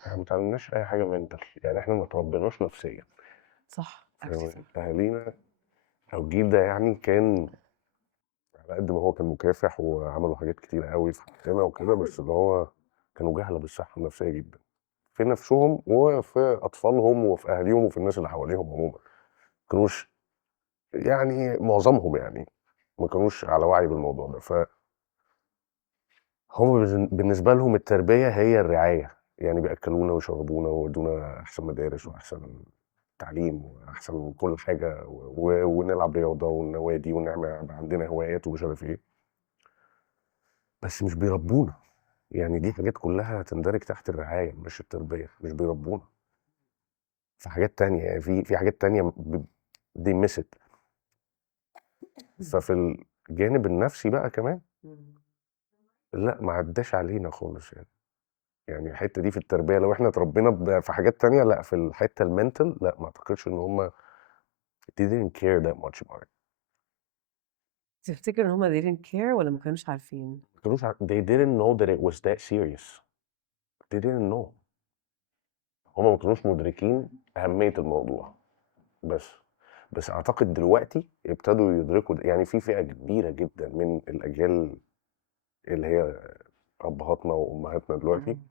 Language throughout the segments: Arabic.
إحنا ما اتعلمناش أي حاجة mental، يعني إحنا ما اتربيناش نفسيًا، صح actually فاهمة؟ صح. أهالينا أو الجيل ده يعني كان على قد ما هو كان مكافح وعملوا حاجات كتيرة أوي في حقنا وكده، بس اللي هو كانوا جهلة بالصحة النفسية جدًا، في نفسهم وفي أطفالهم وفي أهاليهم وفي الناس اللي حواليهم عمومًا، ما كانوش يعني معظمهم يعني ما كانوش على وعي بالموضوع ده، فهم بالنسبة لهم التربية هي الرعاية، يعني بيأكلونا ويشربونا ويودونا أحسن مدارس وأحسن تعليم وأحسن كل حاجة ونلعب رياضة والنوادي يبقى عندنا هوايات ومش عارف إيه، بس مش بيربونا، يعني دي حاجات كلها تندرج تحت الرعاية مش التربية، مش بيربونا في حاجات تانية، يعني في حاجات تانية they miss it. ففي الجانب النفسي بقى كمان إمم. لأ ما عدّاش علينا خالص يعني، يعني الحتّة دي في التربية لو إحنا اتربينا في حاجات تانية لأ، في الحتّة الmental لأ، ما أعتقدش إن هُم they didn't care that much about it. تفتكر إن هُم they didn't care والّا ما كانوش عارفين؟ ما كانوش they didn't know that it was that serious. They didn't know. هُم ما كانوش مدركين أهمية الموضوع بس. بس أعتقد دلوقتي ابتدوا يدركوا يعني في فئة كبيرة جدًا من الأجيال اللي هي أبهاتنا وأمهاتنا دلوقتي، إمم.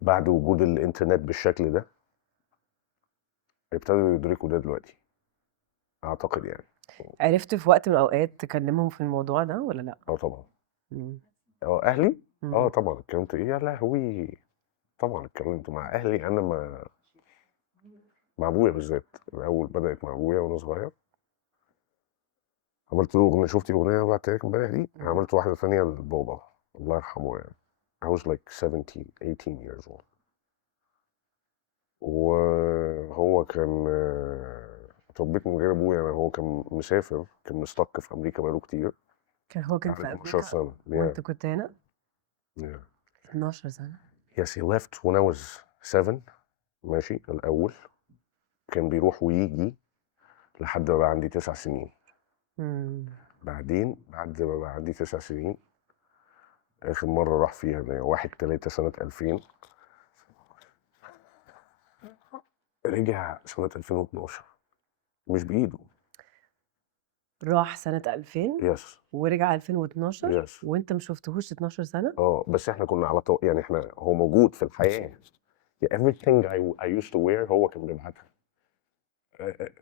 بعد وجود الإنترنت بالشكل ده، ابتدوا يدركوا ده دلوقتي، أعتقد يعني. عرفت في وقت من الأوقات تكلمهم في الموضوع ده والّا لأ؟ آه طبعًا. إمم. أهلي؟ إمم. طبعًا اتكلمت يا لهوي! طبعًا اتكلمت مع أهلي أنا مع أبويا بالذات، الأول بدأت مع أبويا وأنا صغير، عملت له أغنية شُفتِ الأغنية اللي بعتها لِك امبارح دي؟ إمم. عملت واحدة تانية لبابا الله يرحمه يعني. I was like 17, 18 years old. وهو كان اتربيت من غير أبويا، يعني هو كان مسافر، كان stuck في أمريكا بقى له كتير، هو كان قعد في 12 أمريكا سنة. وأنت كنت هنا؟ yeah. 12 سنة. Yes, he left when I was 7 ماشي الأول، كان بيروح وييجي لحد ما بقى عندي 9 سنين، إمم. بعدين بعد ما بقى عندي 9 سنين آخر مرة راح فيها اللي هي 1/3 سنة 2000 رجع سنة 2012 مش بإيده. راح سنة 2000 Yes, ورجع 2012 yes. وأنت ما شُفتهوش 12 سنة؟ بس إحنا كنا على يعني إحنا هو موجود في الحياة. everything I used to wear هو كان بيبعتها.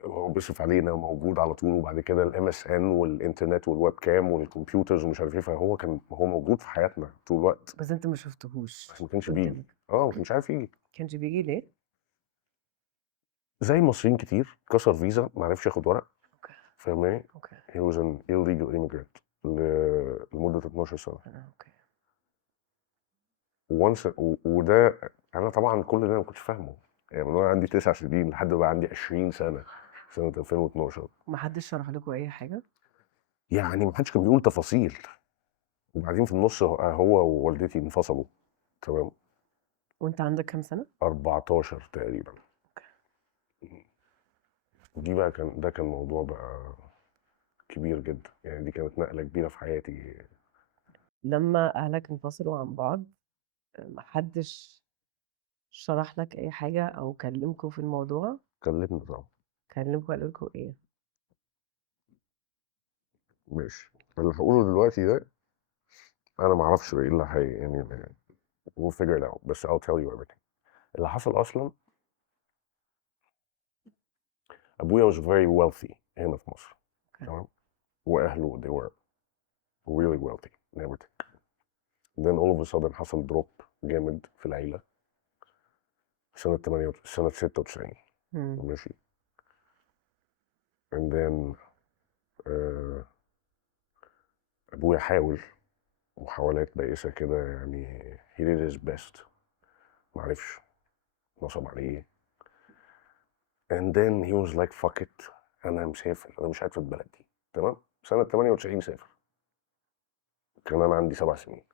هو بيصرف علينا موجود على طول، وبعد كده الMSN والإنترنت والweb cam والكمبيوترز ومش عارف إيه، فهو كان موجود في حياتنا طول الوقت، بس أنت ما شُفتهوش. بس ما كانش كنت بييجي. ما كانش عارف ييجي. كانش بييجي ليه؟ زي المصريين كتير كسر فيزا ما عرفش ياخد ورق، أوكي. فاهماني؟ أوكي. he was an illegal immigrant لمدة 12 سنة. أوكي. وده أنا طبعًا كل ده أنا ما كنتش فاهمه، يعني من وأنا عندي 9 سنين لحد ما بقى عندي 20 سنة، سنة 2012 وما حدش شرح لكم أي حاجة؟ يعني ما حدش كان بيقول تفاصيل، وبعدين في النُص هو ووالدتي انفصلوا، تمام، وأنت عندك كام سنة؟ 14 تقريبًا. دي بقى ده كان موضوع بقى كبير جدًا، يعني دي كانت نقلة كبيرة في حياتي. لمّا أهلك انفصلوا عن بعض، ما حدش شرح لك أي حاجة أو كلمكم في الموضوع؟ كلمني طبعًا. كلمكم قالوا لكم إيه؟ ماشي، اللي هاقوله دلوقتي ده أنا ما أعرفش إيه اللي يعني we'll figure it out بس I'll tell you everything. اللي حصل أصلًا أبويا was very wealthy هنا في مصر، أوكي. تمام، وأهله they were really wealthy and everything. Then all of a sudden حصل drop جامد في العيلة سنة 96 إمم. ماشي. and then آآ أبويا حاول محاولات بائسة كده يعني he did his best ما عرفش، نصب عليه and then he was like fuck it أنا مسافر، أنا مش قاعد في البلد دي، تمام، سنة 98 سافر، كان أنا عندي 7 سنين،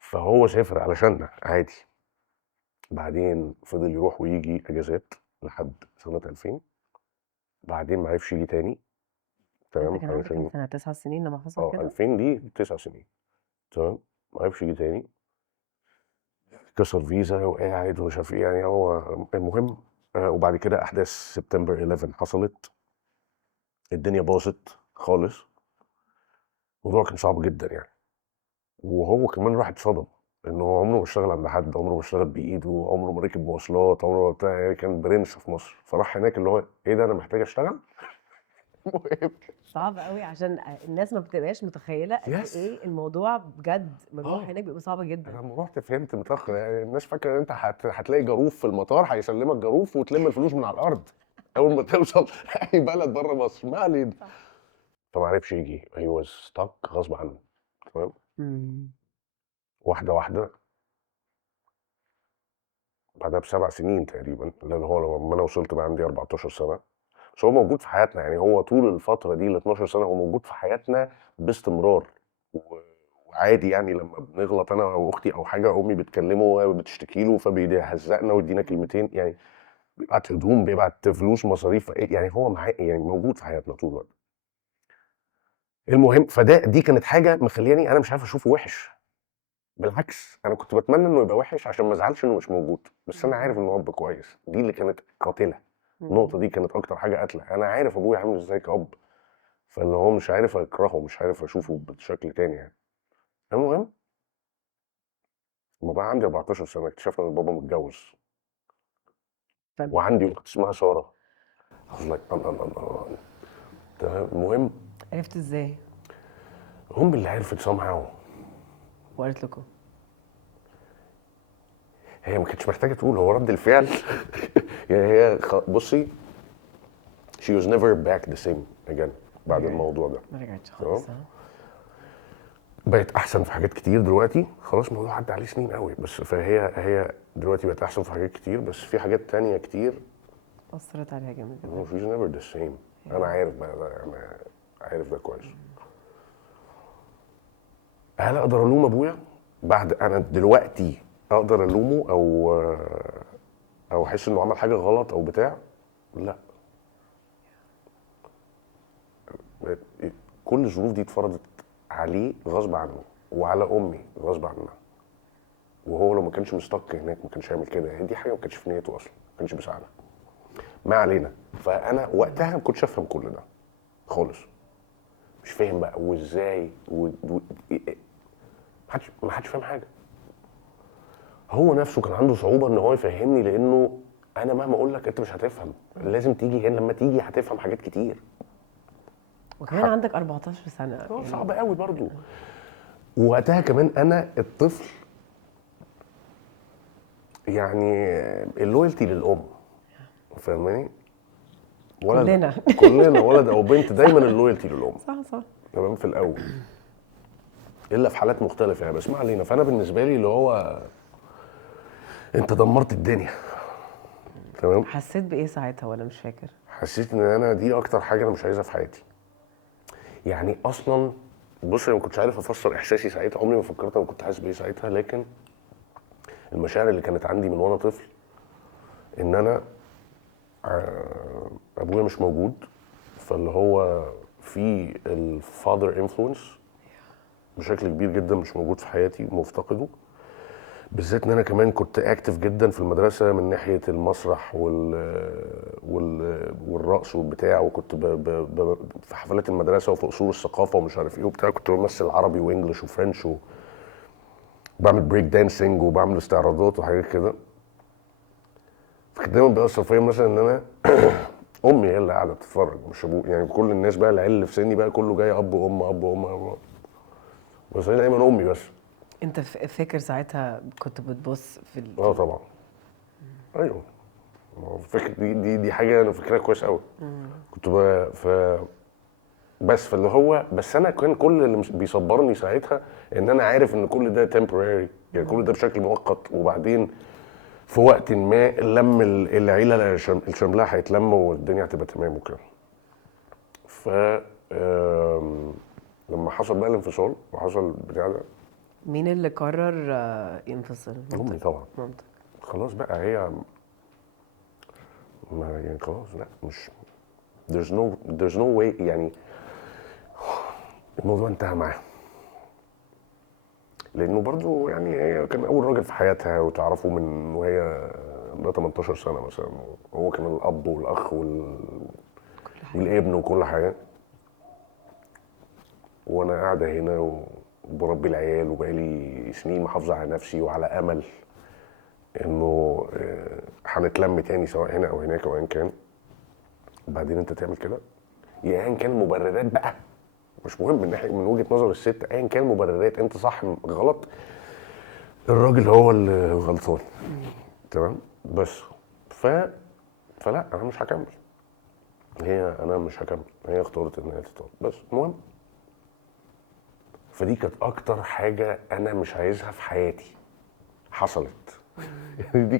فهو سافر علشاننا عادي، بعدين فضل يروح وييجي أجازات لحد سنة 2000 بعدين ما عرفش ييجي تاني، أنت تمام، كان عندك كام علشان سنة، 9 سنين لمّا حصل كده؟ 2000 دي 9 سنين، تمام، ما عرفش ييجي تاني كسر فيزا وقاعد ومش عارف ايه يعني. هو المهم وبعد كده احداث سبتمبر 11 حصلت، الدنيا باظت خالص، الموضوع كان صعب جدا يعني. وهو كمان راح اتصدم انه هو عمره ما اشتغل عند حد، عمره ما اشتغل بايده، عمره ما ركب مواصلات، عمره ما بتاع يعني، كان برنس في مصر. فراح هناك اللي هو ايه ده، انا محتاج اشتغل. المهم صعب قوي عشان الناس ما بتبقاش متخيله قد يس ايه الموضوع بجد مجموع اه هناك بيبقى صعب انا جدا. لما رحت فهمت متاخر يعني. الناس فاكره ان انت هتلاقي جاروف في المطار هيسلمك جاروف وتلم الفلوس من على الارض اول ما توصل اي بلد بره مصر. ما علينا. صح. فما عرفش يجي، هي واز ستاك غصب عنه. تمام. امم. واحده واحده بعدها ب7 سنين تقريبا، لان هو لما انا وصلت بقى عندي 14 سنه. بس هو موجود في حياتنا يعني، هو طول الفتره دي ال 12 سنه هو موجود في حياتنا باستمرار. و- وعادي يعني لما بنغلط انا او اختي او حاجه، امي بتكلمه بتشتكي له فبيهزقنا ويدينا كلمتين يعني، بيبعت هدوم، بيبعت فلوس مصاريف يعني. هو معايا يعني، موجود في حياتنا طول الوقت. المهم دي كانت حاجه مخلياني انا مش عارف اشوفه وحش. بالعكس انا كنت بتمنى انه يبقى وحش عشان ما ازعلش انه مش موجود. بس انا عارف انه اب كويس، دي اللي كانت قاتله. النقطه دي كانت اكتر حاجه قاتله. انا عارف ابويا عامل ازاي كأب، فاللي هو مش عارف اكرهه، مش عارف اشوفه بشكل تاني يعني. المهم لما بقى عندي 14 سنه اكتشفنا ان بابا متجوز وعندي اخت اسمها ساره. I was like الله الله الله. تمام. المهم عرفت ازاي هم اللي عرفت somehow. وقالت لكم؟ هي ما كانتش محتاجه تقول، هو رد الفعل. يعني هي بصي she was never back the same again بعد الموضوع ده. ما رجعتش تمام. خالص. بقت احسن في حاجات كتير دلوقتي، خلاص الموضوع عدى عليه سنين قوي. بس هي دلوقتي بقت احسن في حاجات كتير، بس في حاجات تانية كتير اثرت عليها جامد no, جدا. she's never the same. انا عارف بقى ده، انا عارف ده كويس. هل اقدر الوم ابويا بعد انا دلوقتي؟ اقدر الومه او احس انه عمل حاجه غلط او بتاع؟ لا. كل الظروف دي اتفرضت عليه غصب عنه، وعلى امي غصب عنها. وهو لو ما كانش مستق هناك ما كانش هيعمل كده. هي دي حاجه ما كانتش في نيته اصلا، ما كانش بيساعدنا. ما علينا. فانا وقتها ما كنتش افهم كل ده خالص. مش فاهم بقى وازاي ما حدش فاهم حاجه. هو نفسه كان عنده صعوبه ان هو يفهمني، لانه انا مهما اقول لك انت مش هتفهم. لازم تيجي هنا، لما تيجي هتفهم حاجات كتير. وكمان عندك 14 سنه يعني. صعب قوي برضو. ووقتها كمان انا الطفل يعني، اللويالتي للام، فاهماني؟ كلنا ولد او بنت دايما اللويالتي للام. صح. تمام. في الاول الا في حالات مختلفه يعني، بس ما علينا. فانا بالنسبه لي اللي هو انت دمرت الدنيا. تمام. حسيت بايه ساعتها ولا مش فاكر؟ حسيت ان انا دي اكتر حاجه انا مش عايزها في حياتي يعني. اصلا بص انا ما كنتش عارف افسر احساسي ساعتها، عمري ما فكرت انا كنت حاسس بايه ساعتها. لكن المشاعر اللي كانت عندي من وانا طفل ان انا ابويا مش موجود، فاللي هو في الفاذر انفلونس بشكل كبير جدا مش موجود في حياتي، مفتقده. بالذات ان انا كمان كنت اكتف جدا في المدرسه من ناحيه المسرح والرقص والبتاع. وكنت في حفلات المدرسه وفي اصول الثقافه ومش عارف ايه وبتاع. كنت بمثل عربي وانجلش وفرنش وبعمل بريك دانسينج وبعمل استعراضات وحاجات كده. فكان دايما بيأثر فيا مثلا ان انا امي هي اللي قاعده بتتفرج مش ابوي يعني. كل الناس بقى العيال اللي في سني بقى كله جاي اب وام اب وام أب. بس هي دايما امي بس. انت فاكر ساعتها كنت بتبص في طبعا. ايوه. فكرة دي حاجه انا فاكرها كويس قوي. كنت بس فاللي هو بس انا كان كل اللي بيصبرني ساعتها ان انا عارف ان كل ده temporary يعني، كل ده بشكل مؤقت. وبعدين في وقت ما لم العيله الشملها هيتلم والدنيا هتبقى تمام وكده. ف لما حصل بقى الانفصال وحصل البتاع ده، مين اللي قرر ينفصل؟ امي طبعا. مامتك. خلاص بقى هي ما يعني خلاص لا مش there's no way يعني. الموضوع انتهى معاها. لانه برضو يعني هي كان اول راجل في حياتها وتعرفه من وهي عندها 18 سنه مثلا، وهو كان الاب والاخ كل حاجة. والابن وكل حاجه، وانا قاعده هنا وبربي العيال وبقالي سنين محافظه على نفسي وعلى امل انه هنتلم تاني سواء هنا او هناك او ايا كان. وبعدين انت تعمل كده، يا ايا كان المبررات بقى، مش مهم من ناحيه من وجهه نظر الست، ايا كان المبررات انت صح غلط، الراجل هو اللي غلطان. تمام. بس ف فلا انا مش هكمل، انا مش هكمل، هي اختارت ان هي تختار. بس المهم، فدي كانت اكتر حاجه انا مش عايزها في حياتي حصلت. يعني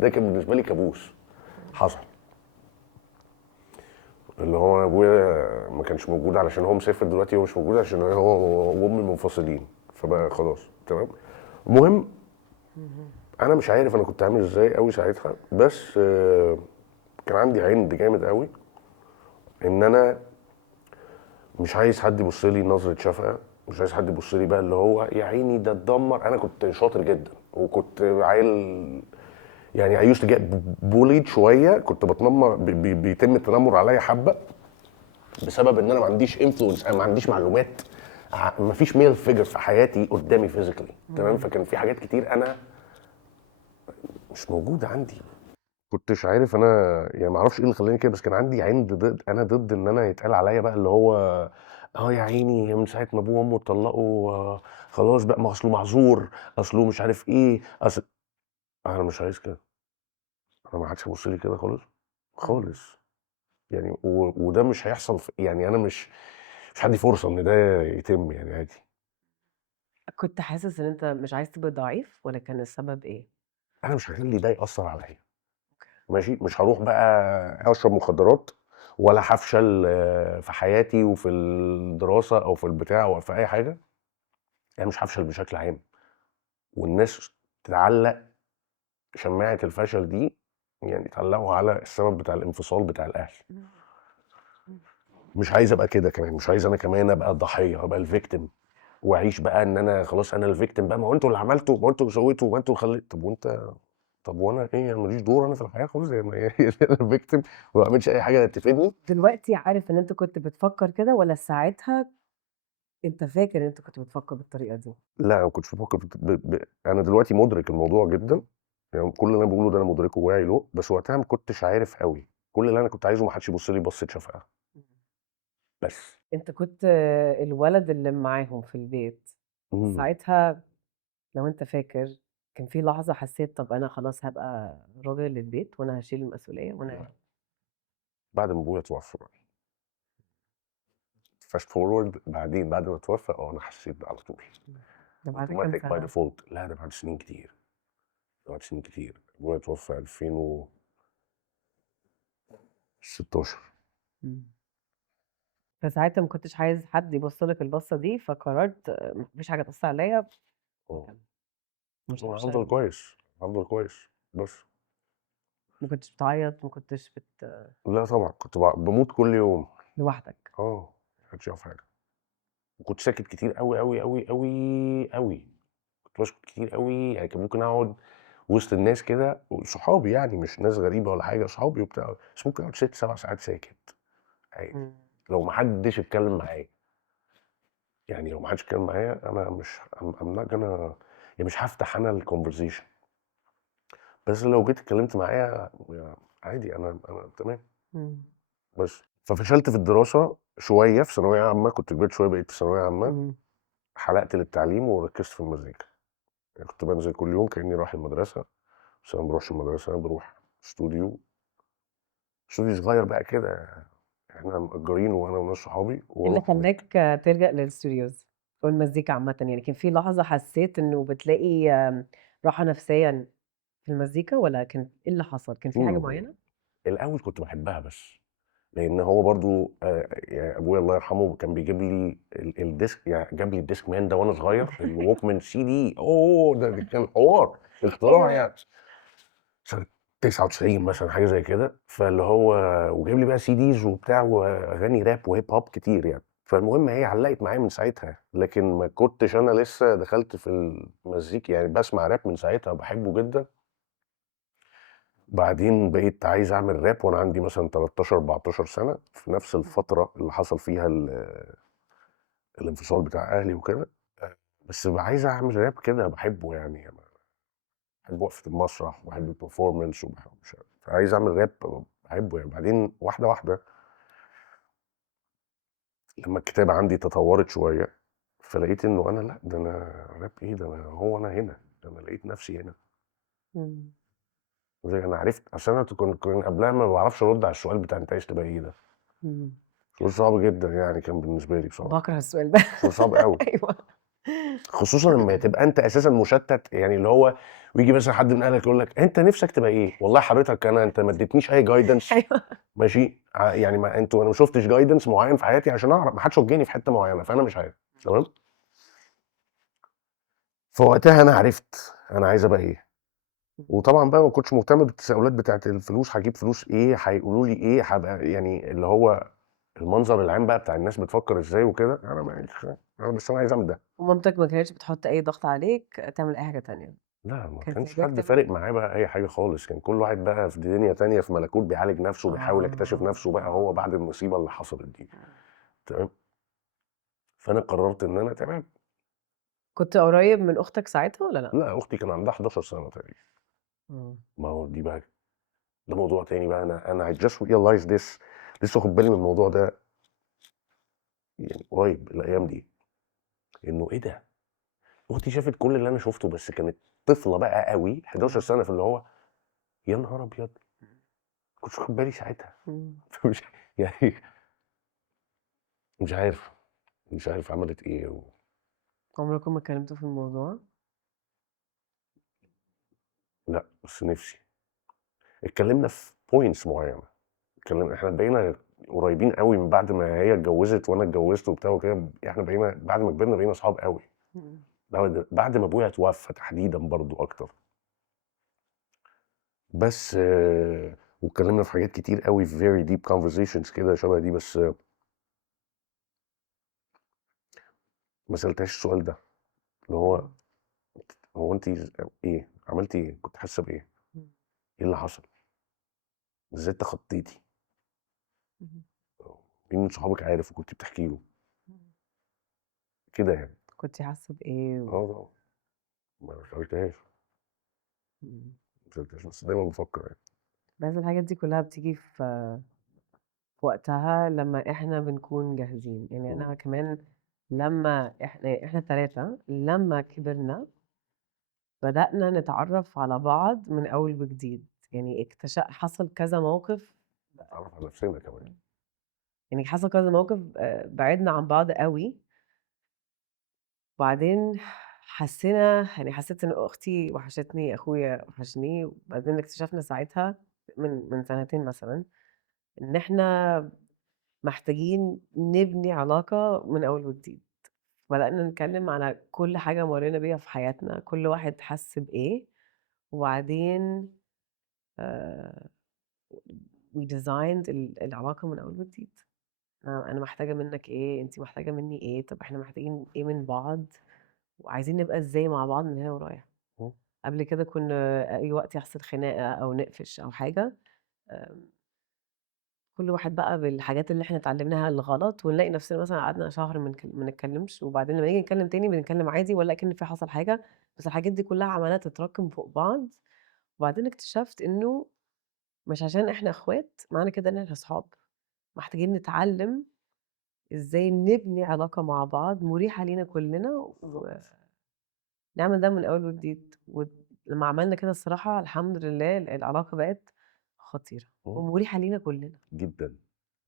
ده كان بالنسبه لي كابوس حصل. اللي هو ابويا ما كانش موجود علشان هو مسافر دلوقتي، هو مش موجود عشان هو وامي منفصلين، فبقى خلاص تمام. المهم انا مش عارف انا كنت عامل ازاي قوي ساعتها، بس كان عندي عند جامد قوي ان انا مش عايز حد يبص لي نظره شفقه، مش عايز حد يبص لي بقى اللي هو يا عيني ده اتدمر. انا كنت شاطر جدا وكنت عيل يعني عيوشت بوليد شويه، كنت بتنمر بيتم التنمر عليا حبه بسبب ان انا ما عنديش انفلونس، انا ما عنديش معلومات، ما فيش ميل فيجر في حياتي قدامي فيزيكالي. تمام. فكان في حاجات كتير انا مش موجوده عندي، كنتش عارف انا يعني ما اعرفش ايه اللي خلاني كده، بس كان عندي عند ضد ان انا يتقال عليا بقى اللي هو يا عيني من ساعه ما ابوه وامه اتطلقوا خلاص بقى، ما اصله معذور، اصله مش عارف ايه، انا مش عايز كده، انا ما حدش هيبص لي كده خالص خالص. يعني وده مش هيحصل يعني انا مش هدي فرصه ان ده يتم يعني عادي. كنت حاسس إن أنت مش عايز تبقى ضعيف والّا كان السبب إيه؟ انا مش هخلي ده ياثر عليا، ماشي، مش هروح بقى اشرب مخدرات ولا هفشل في حياتي وفي الدراسه او في البتاع او في اي حاجه. يعني مش هفشل بشكل عام والناس تعلق شماعه الفشل دي، يعني تعلقوا على السبب بتاع الانفصال بتاع الاهل. مش عايز ابقى كده كمان، مش عايز انا كمان ابقى الضحيه، ابقى الفيكتيم واعيش بقى ان انا خلاص انا الفيكتيم بقى، ما هو انتوا اللي عملتوا، ما هو انتوا اللي سويتوا، ما انتوا اللي طب وانت، طب وانا ايه؟ انا ماليش دور انا في الحياه خالص، يعني انا الفيكتيم وما بعملش اي حاجه تفيدني. دلوقتي عارف إن أنت كنت بتفكّر كده والّا ساعتها أنت فاكر إن أنت كنت بتفكّر بالطريقة دي؟ لا انا ما كنتش بفكر انا دلوقتي مدرك الموضوع جدا، يعني كل اللي انا بقوله ده انا مدركه وواعي له، بس وقتها ما كنتش عارف قوي. كل اللي انا كنت عايزه ما حدش يبص لي بصه شفقه إمم. بس. أنت كنت الولد اللي معاهم في البيت، امم ساعتها لو أنت فاكر كان في لحظة حسّيت طَب أنا خلاص هابقى راجل البيت وأنا هاشيل المسؤولية وأنا بعد ما ابويا توفى بقى، فاست فورورد بعدين بعد ما توفى انا حسيت ده على طول ده بعد كام اوتوماتيك باي سنة؟ ديفولت. لا ده بعد سنين كتير، بعد سنين كتير. ابويا توفى 2016. إمم. فساعتها ما كنتش عايز حد يبُص لك البصّة دي، فقررت ما فيش حاجة تأثّر عليَّ اه مش انا هفضل هافشل، كويس، هفضل كويس بس. ما كنتش بتعيّط، ما كنتش لا طبعا كنت بموت كل يوم. لوحدك. محدش يعرف حاجه. وكنت ساكت كتير قوي قوي قوي قوي قوي، كنت باسكت كتير قوي، يعني كان ممكن اقعد وسط الناس كده وصحابي، يعني مش ناس غريبه ولا حاجه، صحابي وبتاع، بس ممكن اقعد 6 7 ساعات ساكت عادي إمم. لو ما حدش اتكلم معايا. يعني لو ما حدش اتكلم معايا انا مش I'm not gonna، يعني مش هفتح انا الكونفرزيشن. بس لو جيت اتكلمت معايا عادي، انا تمام. إمم. بس ففشلت في الدراسه شويه في ثانويه عامه، كنت كبرت شويه بقيت في ثانويه عامه، إمم. حلقت للتعليم وركزت في المزيكا. يعني كنت بنزل كل يوم كاني رايح المدرسه، بس انا ما بروحش المدرسه، انا بروح استوديو صغير بقى كده، احنا مأجرينه وانا وناس صحابي إيه اللي واروح هناك. خلّاك تلجأ للstudios والمزيكا عامةً، يعني كان في لحظة حسّيت إنه بتلاقي راحة نفسيًا في المزيكا والّا كان إيه اللي حصل، كان في حاجة إمم. معيّنة؟ الاول كنت باحبها بس، لان هو برضه يعني ابويا الله يرحمه كان بيجيب لي الديسك، يعني جاب لي الديسك مان ده وانا صغير، الووكمان CD، ده كان حوار اختراع أيوه. يعني. سنة 99 مثلًا حاجة زي كده، فاللي هو وجايب لي بقى CDs وبتاع وأغاني راب وهيب هوب كتير يعني. فالمهم هي علّقت معايا من ساعتها، لكن ما كنتش أنا لسه دخلت في المزيكا، يعني باسمع راب من ساعتها وباحبه جدًا. بعدين بقيت عايز أعمل راب وأنا عندي مثلًا 13، 14 سنة، في نفس الفترة اللي حصل فيها الانفصال بتاع أهلي وكده. بس عايز أعمل راب كده باحبه يعني، باحب وقفة المسرح وباحب الperformance مش عارف، فعايز أعمل راب باحبه يعني. بعدين واحدة، واحدة لمّا الكتابة عندي تطوّرت شوية، فلقيت إنه أنا لأ، ده أنا راب إيه، ده أنا هنا، ده أنا لقيت نفسي هنا. إمم. زي أنا عرفت، أصل أنا كان قبلها ما باعرفش أرُد على السؤال بتاع أنت عايز تبقى إيه ده، إمم. سؤال صعب جدًا يعني كان بالنسبة لي بصراحة، باكره السؤال ده. سؤال صعب أوي، أيوه. خصوصًا لمّا تبقى أنت أساسًا مشتت، يعني اللي هو وييجي مثلًا حد من أهلك يقول لك أنت نِفْسك تبقى إيه؟ والله حضرتك أنت ما اديتنيش أي guidance أيوه. ماشي، يعني أنا ما شُفتش guidance معيّن في حياتي عشان أعرف، ما حدش وجّهني في حتّة معيّنة، فأنا مش عارف، تمام؟ فوقتها أنا عرفت أنا عايز أبقى إيه. وطبعًا بقى ما كنتش مهتم بالتساؤلات بتاعة الفلوس، هاجيب فلوس إيه، هيقولوا لي إيه، هابقى يعني اللي هو المنظر العام بقى بتاع الناس بتفكّر إزاي وكده، أنا بس أنا عايز أعمل ده. ومامتك ما كانتش بتحط أي ضغط عليك تعمل أي حاجة تانية، لا، ما كانت كانش سايباك حد تعمل فارق معاه بقى أي حاجة خالص، كان كل واحد بقى في دنيا تانية، في ملكوت بيعالج نَفْسه، بيحاول يكتشف نَفْسه بقى هو بعد المصيبة اللي حصلت دي، تمام. فأنا قررت إن أنا تمام. كنت قريب من أختك ساعتها والّا لأ؟ لأ، أختي كان عندها 11 سَنة تقريبًا. إمم. ما هو دي بقى ده موضوع تاني بقى، أنا I just realized this، لسه واخد بالي من الموضوع ده يعني قريب الأيام دي، إنه إيه ده! أختي شافت كل اللي أنا شُفته، بس كانت طفلة بقى أوي، 11 سَنة، فاللي هو يا نهار أبيض! ما كنتش واخد بالي ساعتها. إمم. فمش يعني مش عارف، مش عارف عملت إيه عمركم ما اتكلمتوا في الموضوع؟ لأ، بس نِفْسي. اتكلّمنا في points معيّنة، إحنا بقينا قريبين أوي من بعد ما هي اتجوّزت وأنا اتجوّزت وبتاع وكده، إحنا بقينا بعد ما كبرنا بقينا أصحاب أوي، إمم. بعد ما أبويا اتوفّى تحديدًا برضه أكتر. بس واتكلّمنا في حاجات كتير أوي، في very deep conversations كده شبه دي، بس ما سألتهاش السؤال ده، اللي هو إمم. هو أنتِ إيه، عملتِ إيه، كنتِ حاسة بإيه، إمم. إيه اللي حصل، إزاي تخطّيتِ، اهم. مين من صحابِك عارف وكنتِ بتحكي له، إمم. كده يعني. كنتِ حاسة بإيه طبعًا، ما سألتهاش، إمم. ما سألتهاش، بس دايمًا بافكّر يعني. بس الحاجات دي كلّها بتيجي في وقتها لمّا إحنا بنكون جاهزين، يعني إمم، أنا كمان لمّا إحنا ال3 لمّا كبرنا بدأنا نتعرّف على بعض من أول وجديد، يعني حصل كذا موقف نتعرّف على نَفْسنا كمان. يعني حصل كذا موقف بعدنا عن بعض أوي، وبعدين يعني حسّيت إن أختي وحشتني، أخويا وحشني، وبعدين اكتشفنا ساعتها من سنتين مثلًا، إن إحنا محتاجين نبني علاقة من أول وجديد، بدأنا نتكلّم على كل حاجة مرّينا بيها في حياتنا، كل واحد حَس بإيه، وبعدين آآ we designed العلاقة من أول وجديد. أنا محتاجة منّك إيه، أنتِ محتاجة منّي إيه، طَب إحنا محتاجين إيه من بعض، وعايزين نبقى إزاي مع بعض من هنا ورايح. إمم، قبل كده كنا أي وقت يحصل خناقة أو نقفش أو حاجة، آمم، كل واحد بقى بالحاجات اللي إحنا اتعلمناها الغلط، ونلاقي نفسنا مثلًا قعدنا شهر ما نتكلمش، وبعدين لمّا نيجي نتكلم تاني بنتكلم عادي ولا أكن في حصل حاجة، بس الحاجات دي كلها عمّالة تتراكم فوق بعض، وبعدين اكتشفت إنه مش عشان إحنا إخوات معنى كده إن إحنا صحاب، محتاجين نتعلم إزاي نبني علاقة مع بعض مُريحة لينا كلّنا، بالضبط. ونعمل ده من أول وجديد، ولمّا عملنا كده الصراحة الحمد لله العلاقة بقت خطيرة، إمم، ومُريحة لينا كلّنا. جدًا.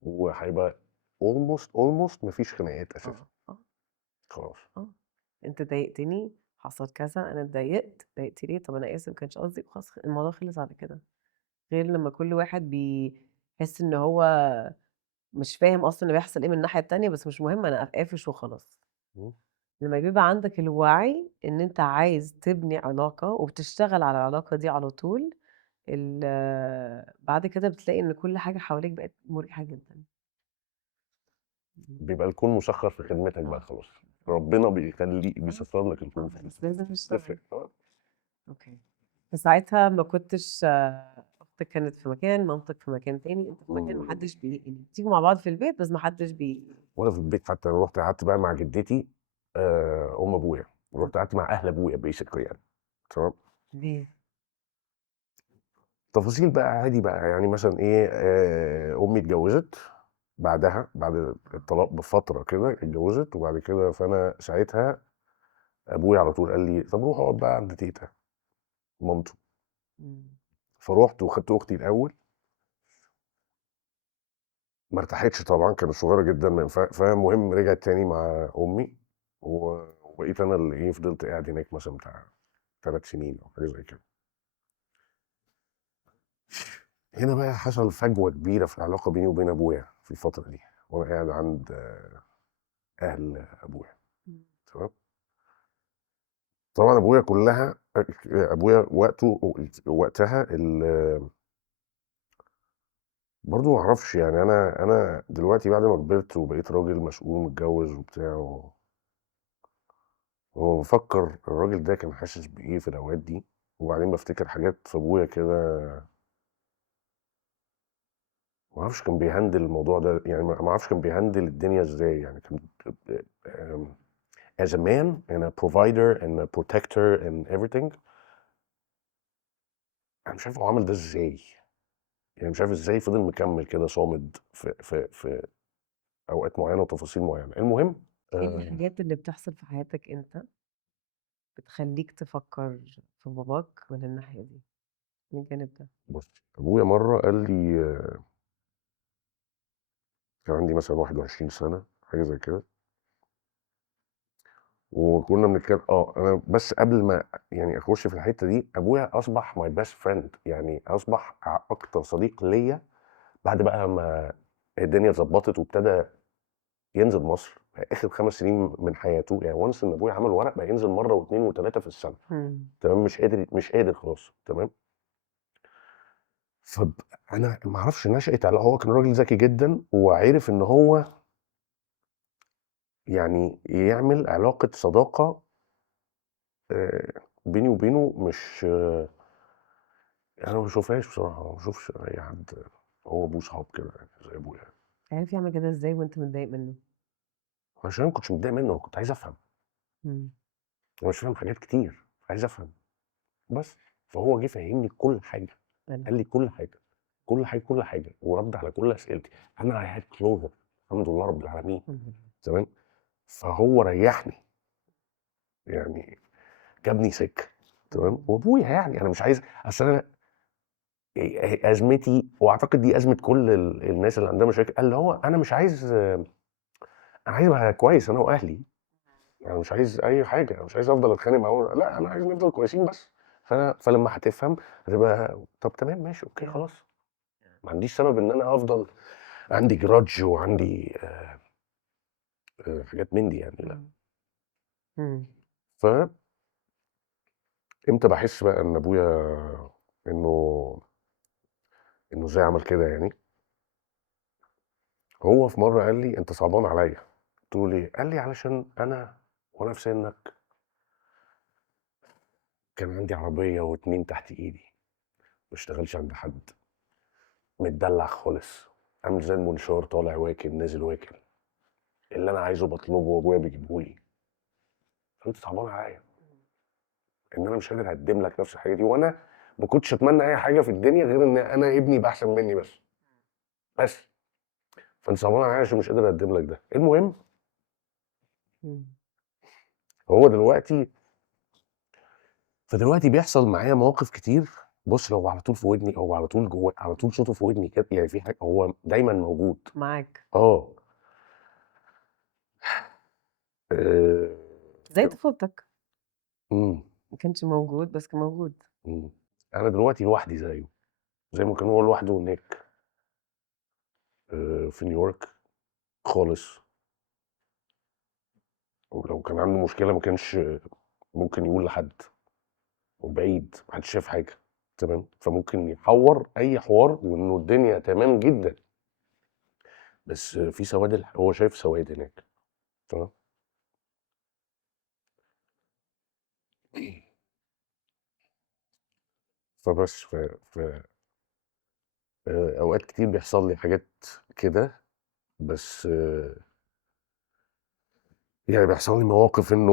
وهيبقى almost ما فيش خناقات أساسًا، آه. آه. خلاص. آه. أنت ضايقتني، حصل كذا، أنا اتضايقت، اتضايقت ليه؟ طب أنا آسف ما كانش قصدي، وخلاص الموضوع خلص على كده، غير لمّا كل واحد بيحس إن هو مش فاهم أصلًا اللي بيحصل إيه من الناحية التانية، بس مش مهم أنا قافش وخلاص. إمم، لمّا بيبقى عندك الوعي إن أنت عايز تبني علاقة وبتشتغل على العلاقة دي على طول، بعد كده بتلاقي إن كل حاجة حواليك بقت مريحة جدًا. بيبقى الكون مسخر في خدمتك بقى خلاص، ربنا بيسخر لك الكون بس لازم نشتغل. تفرق اوكي. فساعتها ما كنتش اختك كانت في مكان، مامتك في مكان تاني، انت في مكان محدش يعني بتيجوا مع بعض في البيت بس محدش وانا في البيت حتى انا رحت قعدت بقى مع جدتي ام ابويا، ورحت قعدت مع اهل ابويا بيسكلي يعني. تمام. ليه؟ تفاصيل بقى عادي بقى، يعني مثلا ايه، امي اتجوزت بعدها بعد الطلاق بفتره كده اتجوزت، وبعد كده فانا ساعتها ابويا على طول قال لي طب روح اقعد بقى عند تيتا مامته. مم. فروحت وخدت اختي الاول، ما ارتاحتش طبعا كانت صغيره جدا ما فالمهم رجعت تاني مع امي، وبقيت انا اللي ايه فضلت قاعد هناك مثلا بتاع 3 سنين او حاجه زي كده. هنا بقى حصل فجوه كبيره في العلاقه بيني وبين ابويا في الفتره دي، وانا قاعد عند اهل ابويا. مم. تمام. طبعا ابويا كلها ابويا وقتها برضه ما اعرفش يعني، انا دلوقتي بعد ما كبرت وبقيت راجل مسؤول متجوز وبتاع، هو بفكر الراجل ده كان حاسس بايه في الاوقات دي، وبعدين بفتكر حاجات في ابويا كده، ما اعرفش كان بيهندل الموضوع ده يعني، ما اعرفش كان بيهندل الدنيا ازاي يعني. كان as a man and a provider and a protector and everything، انا مش عارف هو عمل ده ازاي، يعني مش عارف ازاي فضل مكمل كده صامد في اوقات معينه وتفاصيل معينه. المهم ايه الحاجات اللي بتحصل في حياتك انت بتخليك تفكر في باباك من الناحية دي، من الجانب ده؟ بص، ابويا مره قال لي كان عندي مثلا 21 سنه حاجه زي كده، وكنا بنتكلم انا بس قبل ما يعني اخش في الحته دي، ابويا اصبح ماي بيست فريند، يعني اصبح اكتر صديق ليا بعد بقى ما الدنيا اتظبطت وابتدى ينزل مصر في اخر 5 سنين من حياته. يعني وانس ان ابويا عمل ورق بقى ينزل مره واثنين وثلاثه في السنه. مم. تمام. مش قادر خلاص. تمام. فانا ما اعرفش نشأت على، هو كان راجل ذكي جدا وعرف ان هو يعني يعمل علاقه صداقه بيني وبينه، مش انا ما بشوفهاش بصراحه، ما بشوفش اي حد هو ابوه صحاب كده يعني زي ابويا. عارف يعمل كده ازاي وانت متضايق منه؟ عشان انا ما كنتش متضايق منه، انا كنت عايز افهم، مم. انا مش فاهم حاجات كتير عايز افهم بس. فهو جه فهمني كل حاجه، أنا. قال لي كل حاجه كل حاجه كل حاجه، ورد على كل اسئلتي. انا اي هاد كلوزر الحمد لله رب العالمين. الحمد لله. تمام. فهو ريحني يعني، جابني سكه. تمام. مم. وابويا يعني انا مش عايز، اصل انا ازمتي، واعتقد دي ازمه كل الناس اللي عندها مشاكل، اللي هو انا مش عايز، انا عايز ابقى كويس انا واهلي، انا مش عايز اي حاجه، انا مش عايز افضل اتخانق معاهم، لا انا عايز نفضل كويسين بس. فلما هتفهم هتبقى طب تمام ماشي اوكي خلاص، ما عنديش سبب ان انا افضل عندي جراج وعندي حاجات من دي يعني، لا. مم. ف امتى بحس بقى ان ابويا انه انه ازاي عمل كده يعني. هو في مره قال لي انت صعبان عليا، قلت له ليه؟ قال لي علشان انا وانا في سنك كان عندي عربيه واتنين تحت ايدي، ما اشتغلش عند حد، متدلع خالص، عامل زي المنشار طالع واكل نازل واكل، اللي انا عايزه بطلبه وابويا بيجيبهولي. فانت صعبان عليا ان انا مش قادر اقدم لك نفس الحاجه دي، وانا ما كنتش اتمنى اي حاجه في الدنيا غير ان انا ابني يبقى احسن مني بس. فانت صعبان عليا عشان مش قادر اقدم لك ده. المهم مم. هو دلوقتي، فدلوقتي بيحصل معايا مواقف كتير. بص لو على طول في ودني، هو على طول جوه، على طول صوته في ودني كده، يعني في حاجه هو دايما موجود. معاك. اه آه، زي طفولتك، امم ما كانش موجود بس كان موجود. امم انا دلوقتي لوحدي زيه، زي ما كان هو لوحده هناك في نيويورك خالص، ولو كان عنده مشكله ما كانش ممكن يقول لحد، وبعيد محدش شايف حاجه. تمام. فممكن يحور اي حوار وانه الدنيا تمام جدا. بس في سواد هو شايف سواد هناك، تمام؟ فبس ف أوقات كتير بيحصل لي حاجات كده، بس يعني بيحصل لي مواقف إنه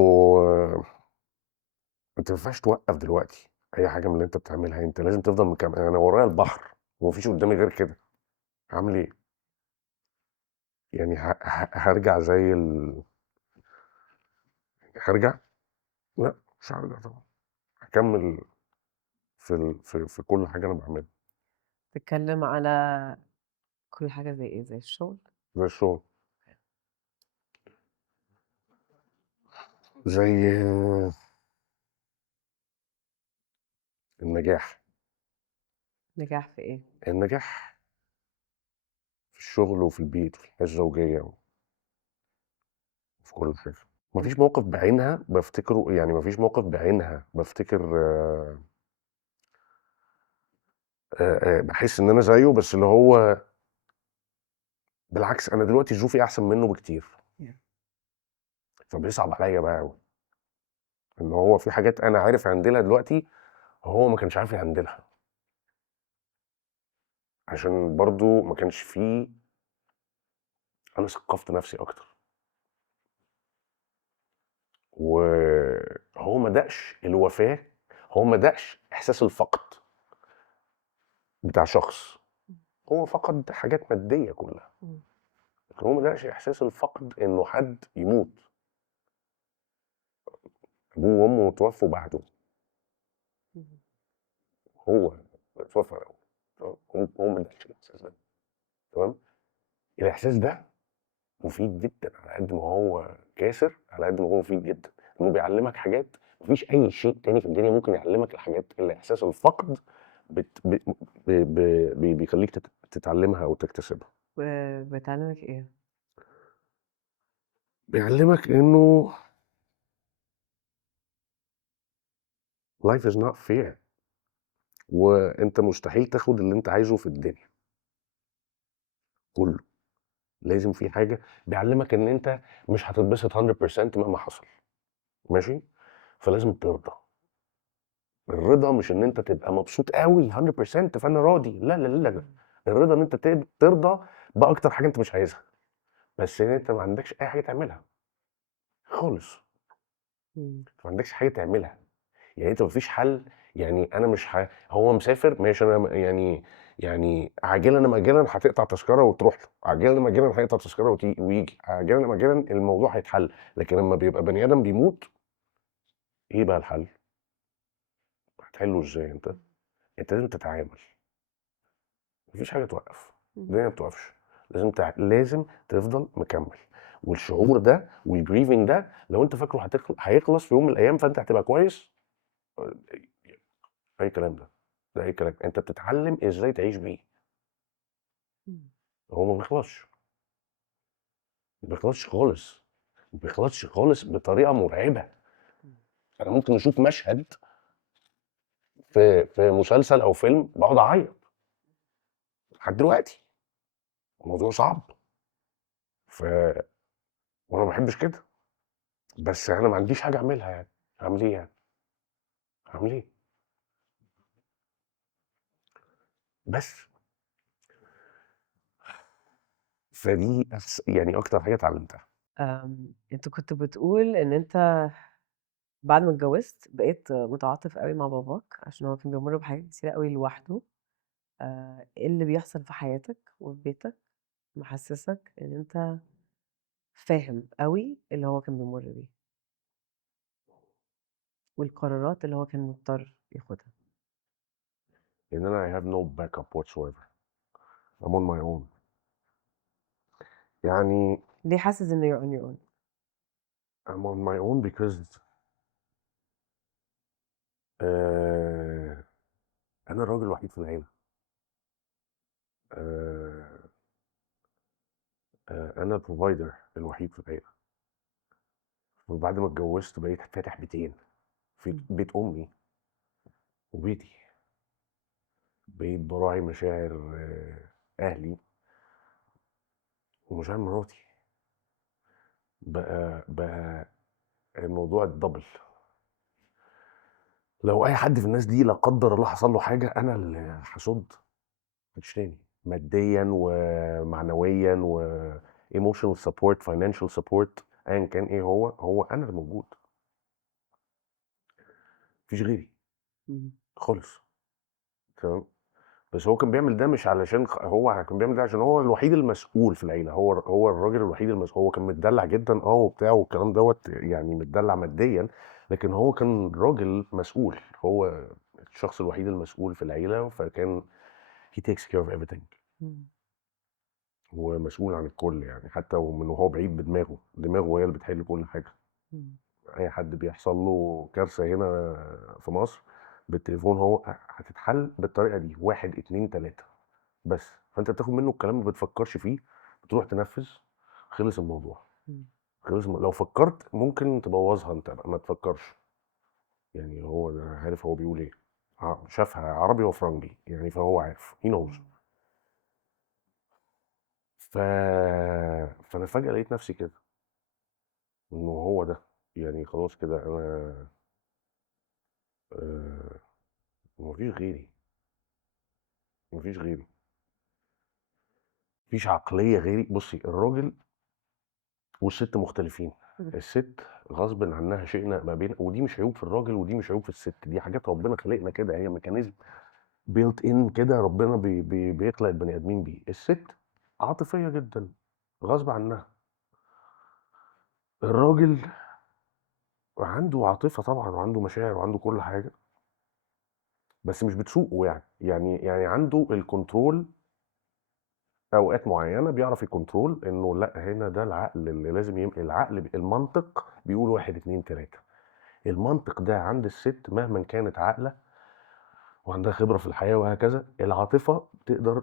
أنت ما ينفعش توقّف دلوقتي أي حاجة من اللي أنت بتعملها، أنت لازم تفضل مكمّل. أنا ورايا البحر وما فيش قدّامي غير كده، هاعمل إيه؟ يعني هارجع زي هارجع؟ لأ، مش هارجع طبعًا، هاكمّل في كل حاجة أنا باعملها، تتكلم على كل حاجة زي إيه، زي الشغل؟ زي الشغل، زي النجاح. نجاح في إيه؟ النجاح في الشغل وفي البيت وفي الحياة الزوجية وفي كل حاجة. ما إمم، فيش موقف بعينها بافتكره، يعني ما فيش موقف بعينها بافتكر باحس إن أنا زيه، بس اللي هو بالعكس أنا دلوقتي ظروفي أحسن منه بكتير، فبيصعب عليّا بقى أوي، إن هو في حاجات أنا عارف أهندلها دلوقتي هو ما كانش عارف يهندلها، عشان برضه ما كانش في، أنا ثقّفت نفسي أكتر، وهو ما داقش الوفاة، هو ما داقش إحساس الفقد بتاع شخص، هو فقد حاجات مادية كلّها، إمم، لكن هو ما داقش إحساس الفقد إنه حد يموت، أبوه وأمه اتوفّوا بعده، إمم، هو اتوفّى الأول، هو ما داقش الإحساس ده، تمام؟ الإحساس ده مفيد جدًا على قد ما هو كاسر، على قد ما هو مفيد جدًا، إنه بيعلّمك حاجات ما فيش أي شيء تاني في الدنيا ممكن يعلّمك الحاجات اللي إحساس الفقد بت ب ب ب بيخلّيك تتعلّمها أو تكتسبها. بتعلمك إيه؟ بيعلّمك إنه life is not fair، وأنت مستحيل تاخد اللي أنت عايزه في الدنيا كلّه، لازم في حاجة بيعلّمك إن أنت مش هتتبسط 100% مهما حصل، ماشي؟ فلازم ترضى. الرضا مش إن أنت تبقى مبسوط أوي 100% فأنا راضي، لا، لا، لا، لا، إمم، الرضا إن أنت ترضى بأكتر حاجة أنت مش عايزها، بس إن أنت ما عندكش أي حاجة تعملها خالص، إمم، ما عندكش حاجة تعملها، يعني أنت ما فيش حل، يعني أنا مش هو مسافر ماشي، أنا يعني عاجلًا أم آجلًا هتقطع تذكرة وتروح له، عاجلًا أم آجلًا هيقطع تذكرة وييجي، عاجلًا أم آجلًا الموضوع هيتحل، لكن لمّا بيبقى بني آدم بيموت، إيه بقى الحل؟ هتحله إزاي أنت؟ أنت لازم تتعامل. ما فيش حاجة توقّف، إمم، الدنيا ما بتوقفش، لازم تفضل مكمّل، والشعور ده والgrieving ده لو أنت فاكره هيخلص في يوم من الأيام فأنت هتبقى كويس، آآ أي كلام ده، ده أي كلام، أنت بتتعلّم إزاي تعيش بيه، إمم، هو ما بيخلصش، ما بيخلصش خالص، ما بيخلصش خالص بطريقة مرعبة، إمم، أنا ممكن أشوف مشهد في مسلسل أو فيلم باقعد أعيّط لحد دلوقتي، الموضوع صعب، ف وأنا ما باحبش كده، بس أنا ما عنديش حاجة أعملها يعني، هاعمل إيه يعني؟ هاعمل إيه؟ بس. فدي يعني أكتر حاجة اتعلمتها. أنت كنت بتقول إن أنت بعد ما اتجوزت بقيت متعاطف أوي مع باباك، عشان هو كان بيمُر بحاجات كتيرة أوي لوحده، إيه اللي بيحصل في حياتك وفي بيتك محسّسك إن أنت فاهم أوي اللي هو كان بيمُر بيه، والقرارات اللي هو كان مضطر ياخدها؟ إن أنا I have no backup whatsoever. I'm on my own. يعني ليه حاسس إنه you're on your own؟ I'm on my own because آآ أنا الراجل الوحيد في العيلة. آآ أنا الprovider الوحيد في العيلة. وبعد ما اتجوزت بقيت فاتح بيتين، في إمم، بيت أمي وبيتي. بقيت باراعي مشاعر أهلي، ومشاعر مراتي. بقى الموضوع اتدبل. لو اي حد في الناس دي لا قدر الله حصل له حاجه، انا اللي هصد. مش تاني ماديا ومعنويا و emotional support financial support، ايا كان ايه هو انا اللي موجود. مفيش غيري إمم. خالص. تمام. بس هو كان بيعمل ده مش علشان هو كان بيعمل ده عشان هو الوحيد المسؤول في العيله، هو الراجل الوحيد المسؤول. هو كان متدلع جدا وبتاع والكلام دوت، يعني متدلع ماديا، لكن هو كان راجل مسؤول. هو الشخص الوحيد المسؤول في العيله، فكان he takes care of everything. إمم. ومسؤول عن الكل يعني، حتى من وهو بعيد دماغه هي اللي بتحل كل حاجه. إمم. اي حد بيحصل له كارثه هنا في مصر بالتليفون، هو هتتحل بالطريقه دي، واحد اتنين تلاته بس. فانت بتاخد منه الكلام، ما بتفكرش فيه، بتروح تنفذ. خلص الموضوع. إمم. لو فكرت ممكن تبوظها، انت بقى ما تفكرش. يعني هو ده عارف هو بيقول ايه، شافها عربي وفرنجي يعني، فهو عارف he knows. إمم. ف... فانا فجأة لقيت نفسي كده، انه هو ده. يعني خلاص كده انا آه، مفيش غيري. مفيش غيري. مفيش عقلية غيري. بصي، الراجل والست مختلفين. إمم. الست غصب عنها شئنا ما بين، ودي مش عيوب في الراجل ودي مش عيوب في الست، دي حاجات ربنا خلقنا كده، هي ميكانيزم بيلت ان كده، ربنا بيخلق البني ادمين بيه. الست عاطفية جدا غصب عنها. الراجل عنده عاطفة طبعا، وعنده مشاعر وعنده كل حاجة، بس مش بتسوقه يعني عنده الكنترول. اوقات معينة بيعرف يكنترول انه لا، هنا ده العقل اللي لازم العقل المنطق بيقول واحد اتنين تلاتة. المنطق ده عند الست مهما كانت عاقلة وعندها خبرة في الحياة وهكذا، العاطفة تقدر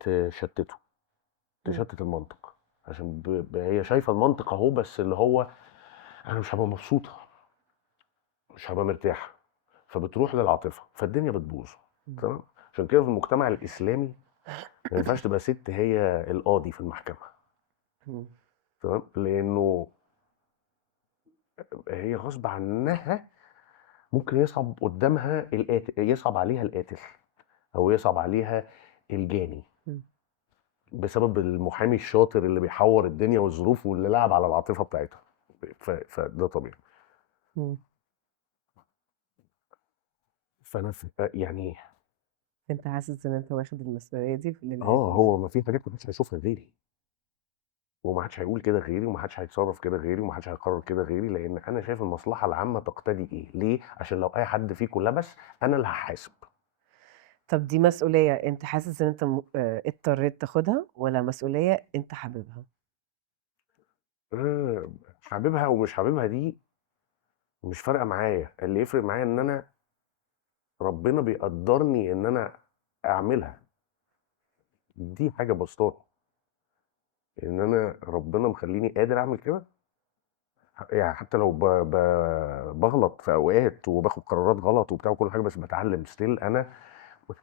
تشتته، إمم. تشتت المنطق. عشان هي شايفة المنطق اهو، بس اللي هو انا مش هبقى مبسوطة، مش هبقى مرتاحة، فبتروح للعاطفة، فالدنيا بتبوظ. إمم. تمام. عشان كده في المجتمع الإسلامي ما ينفعش تبقى ست هي القاضي في المحكمة. إمم. تمام. لأنه هي غصب عنها ممكن يصعب قدامها القاتل، يصعب عليها القاتل، او يصعب عليها الجاني، إمم. بسبب المحامي الشاطر اللي بيحور الدنيا والظروف واللي لعب على العاطفه بتاعتها. فده طبيعي. إمم. فانا يعني أنت حاسس إن أنت واخد المسؤولية دي هو ما في حاجات ما حدش هيشوفها غيري، وما حدش هيقول كده غيري، وما حدش هيتصرف كده غيري، وما حدش هيقرر كده غيري، لان انا شايف المصلحه العامه تقتضي ايه. ليه؟ عشان لو اي حد فيكم لبس، انا اللي هحاسب. طب دي مسؤولية أنت حاسس إن أنت اضطريت تاخدها والّا مسؤولية أنت حاببها؟ حاببها ومش حاببها دي مش فارقه معايا. اللي يفرق معايا ان انا ربنا بيقدرني ان انا اعملها. دي حاجه بسيطه، ان انا ربنا مخليني قادر اعمل كده. يعني حتى لو بغلط في اوقات وباخد قرارات غلط وبتاع وكل حاجه، بس بتعلم ستيل. انا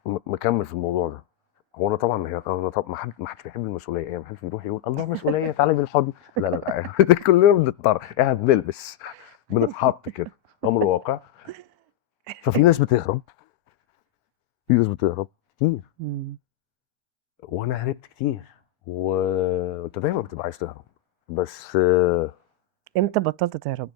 مكمل في الموضوع ده. هو انا طبعا انا طبعا ما حدش بيحب المسؤوليه، يعني ما حدش بيروح يقول الله مسؤوليه تعالى بالحضن. لا لا لا كلنا بنضطر، احنا بنلبس، بنتحط كده، امر واقع. ففي ناس بتهرب، في ناس بتهرب كتير، إمم. وانا هربت كتير. وانت دايما بتبقى عايز تهرب، بس إمتى بطّلت تهرب؟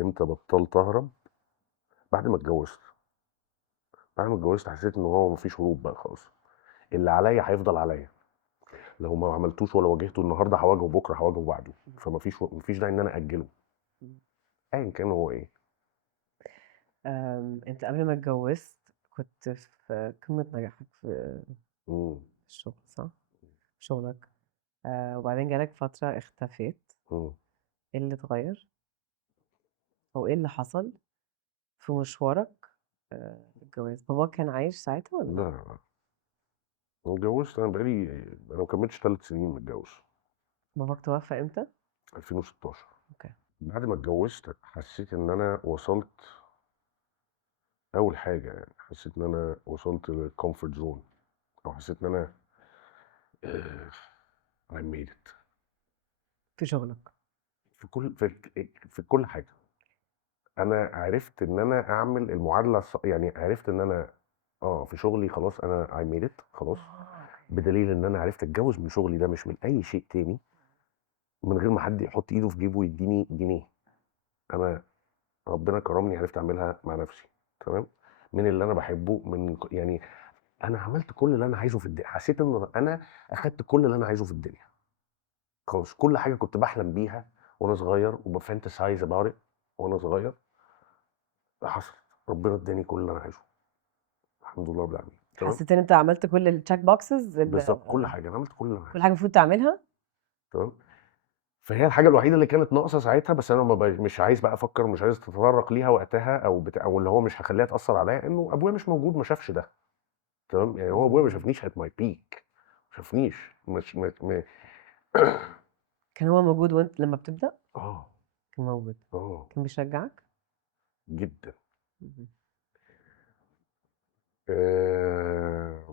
امتى بطلت اهرب؟ بعد ما اتجوزت. بعد ما اتجوزت حسيت ان هو مفيش هروب بقى خلاص. اللي عليا هيفضل عليا، لو ما عملتوش ولا واجهته النهارده هواجهه بكره، هواجهه بعده. فمفيش داعي ان انا اجله، إمم. ايا كان هو ايه. أنت قبل ما اتجوزت كنت في قمة نجاحك في امم. الشغل صح؟ في شغلك، وبعدين جالك فترة اختفيت، امم. إيه اللي اتغيّر أو إيه اللي حصل في مشوارك للجواز؟ باباك كان عايش ساعتها والّا لا لأ؟ لا لا، أنا اتجوزت. انا ما كملتش 3 سنين متجوز. باباك توفى إمتى؟ 2016. أوكي. بعد ما اتجوزت حسيت ان انا وصلت اول حاجه يعني حسيت ان انا وصلت للكومفورت زون، او حسيت ان انا آه، I made it في شغلك. في كل حاجه. انا عرفت ان انا اعمل المعادله يعني عرفت ان انا في شغلي خلاص انا I made it خلاص. أوكي. بدليل ان انا عرفت اتجوز من شغلي ده، مش من اي شيء تاني، من غير ما حد يحط ايده في جيبه ويديني جنيه. انا ربنا كرمني عرفت اعملها مع نفسي. تمام. من اللي انا بحبه، يعني انا عملت كل اللي انا عايزه في الدنيا. حسيت ان انا اخدت كل اللي انا عايزه في الدنيا خلاص. كل حاجه كنت بحلم بيها وانا صغير وبفانتسايز اباوت وانا صغير حصلت. ربنا اداني كل اللي انا عايزه، الحمد لله رب العالمين. تمام. حسيت إن أنت عملت كل الcheck boxes بالظبط، كل حاجه انا عملت كل اللي انا كل عايزه. حاجة المفروض تعملها؟ تمام. فهي الحاجه الوحيده اللي كانت ناقصه ساعتها، بس انا مش عايز بقى افكر ومش عايز اتطرق ليها وقتها او اللي هو مش هخليها تاثر عليا، انه ابويا مش موجود ما شافش ده. تمام. يعني هو ابويا ما شافنيش ات ماي بيك، ما شافنيش. مش م... م... كان هو موجود وأنت لمّا بتبدأ؟ اه كان موجود. اه كان بيشجعك؟ جدا. اهم. آه،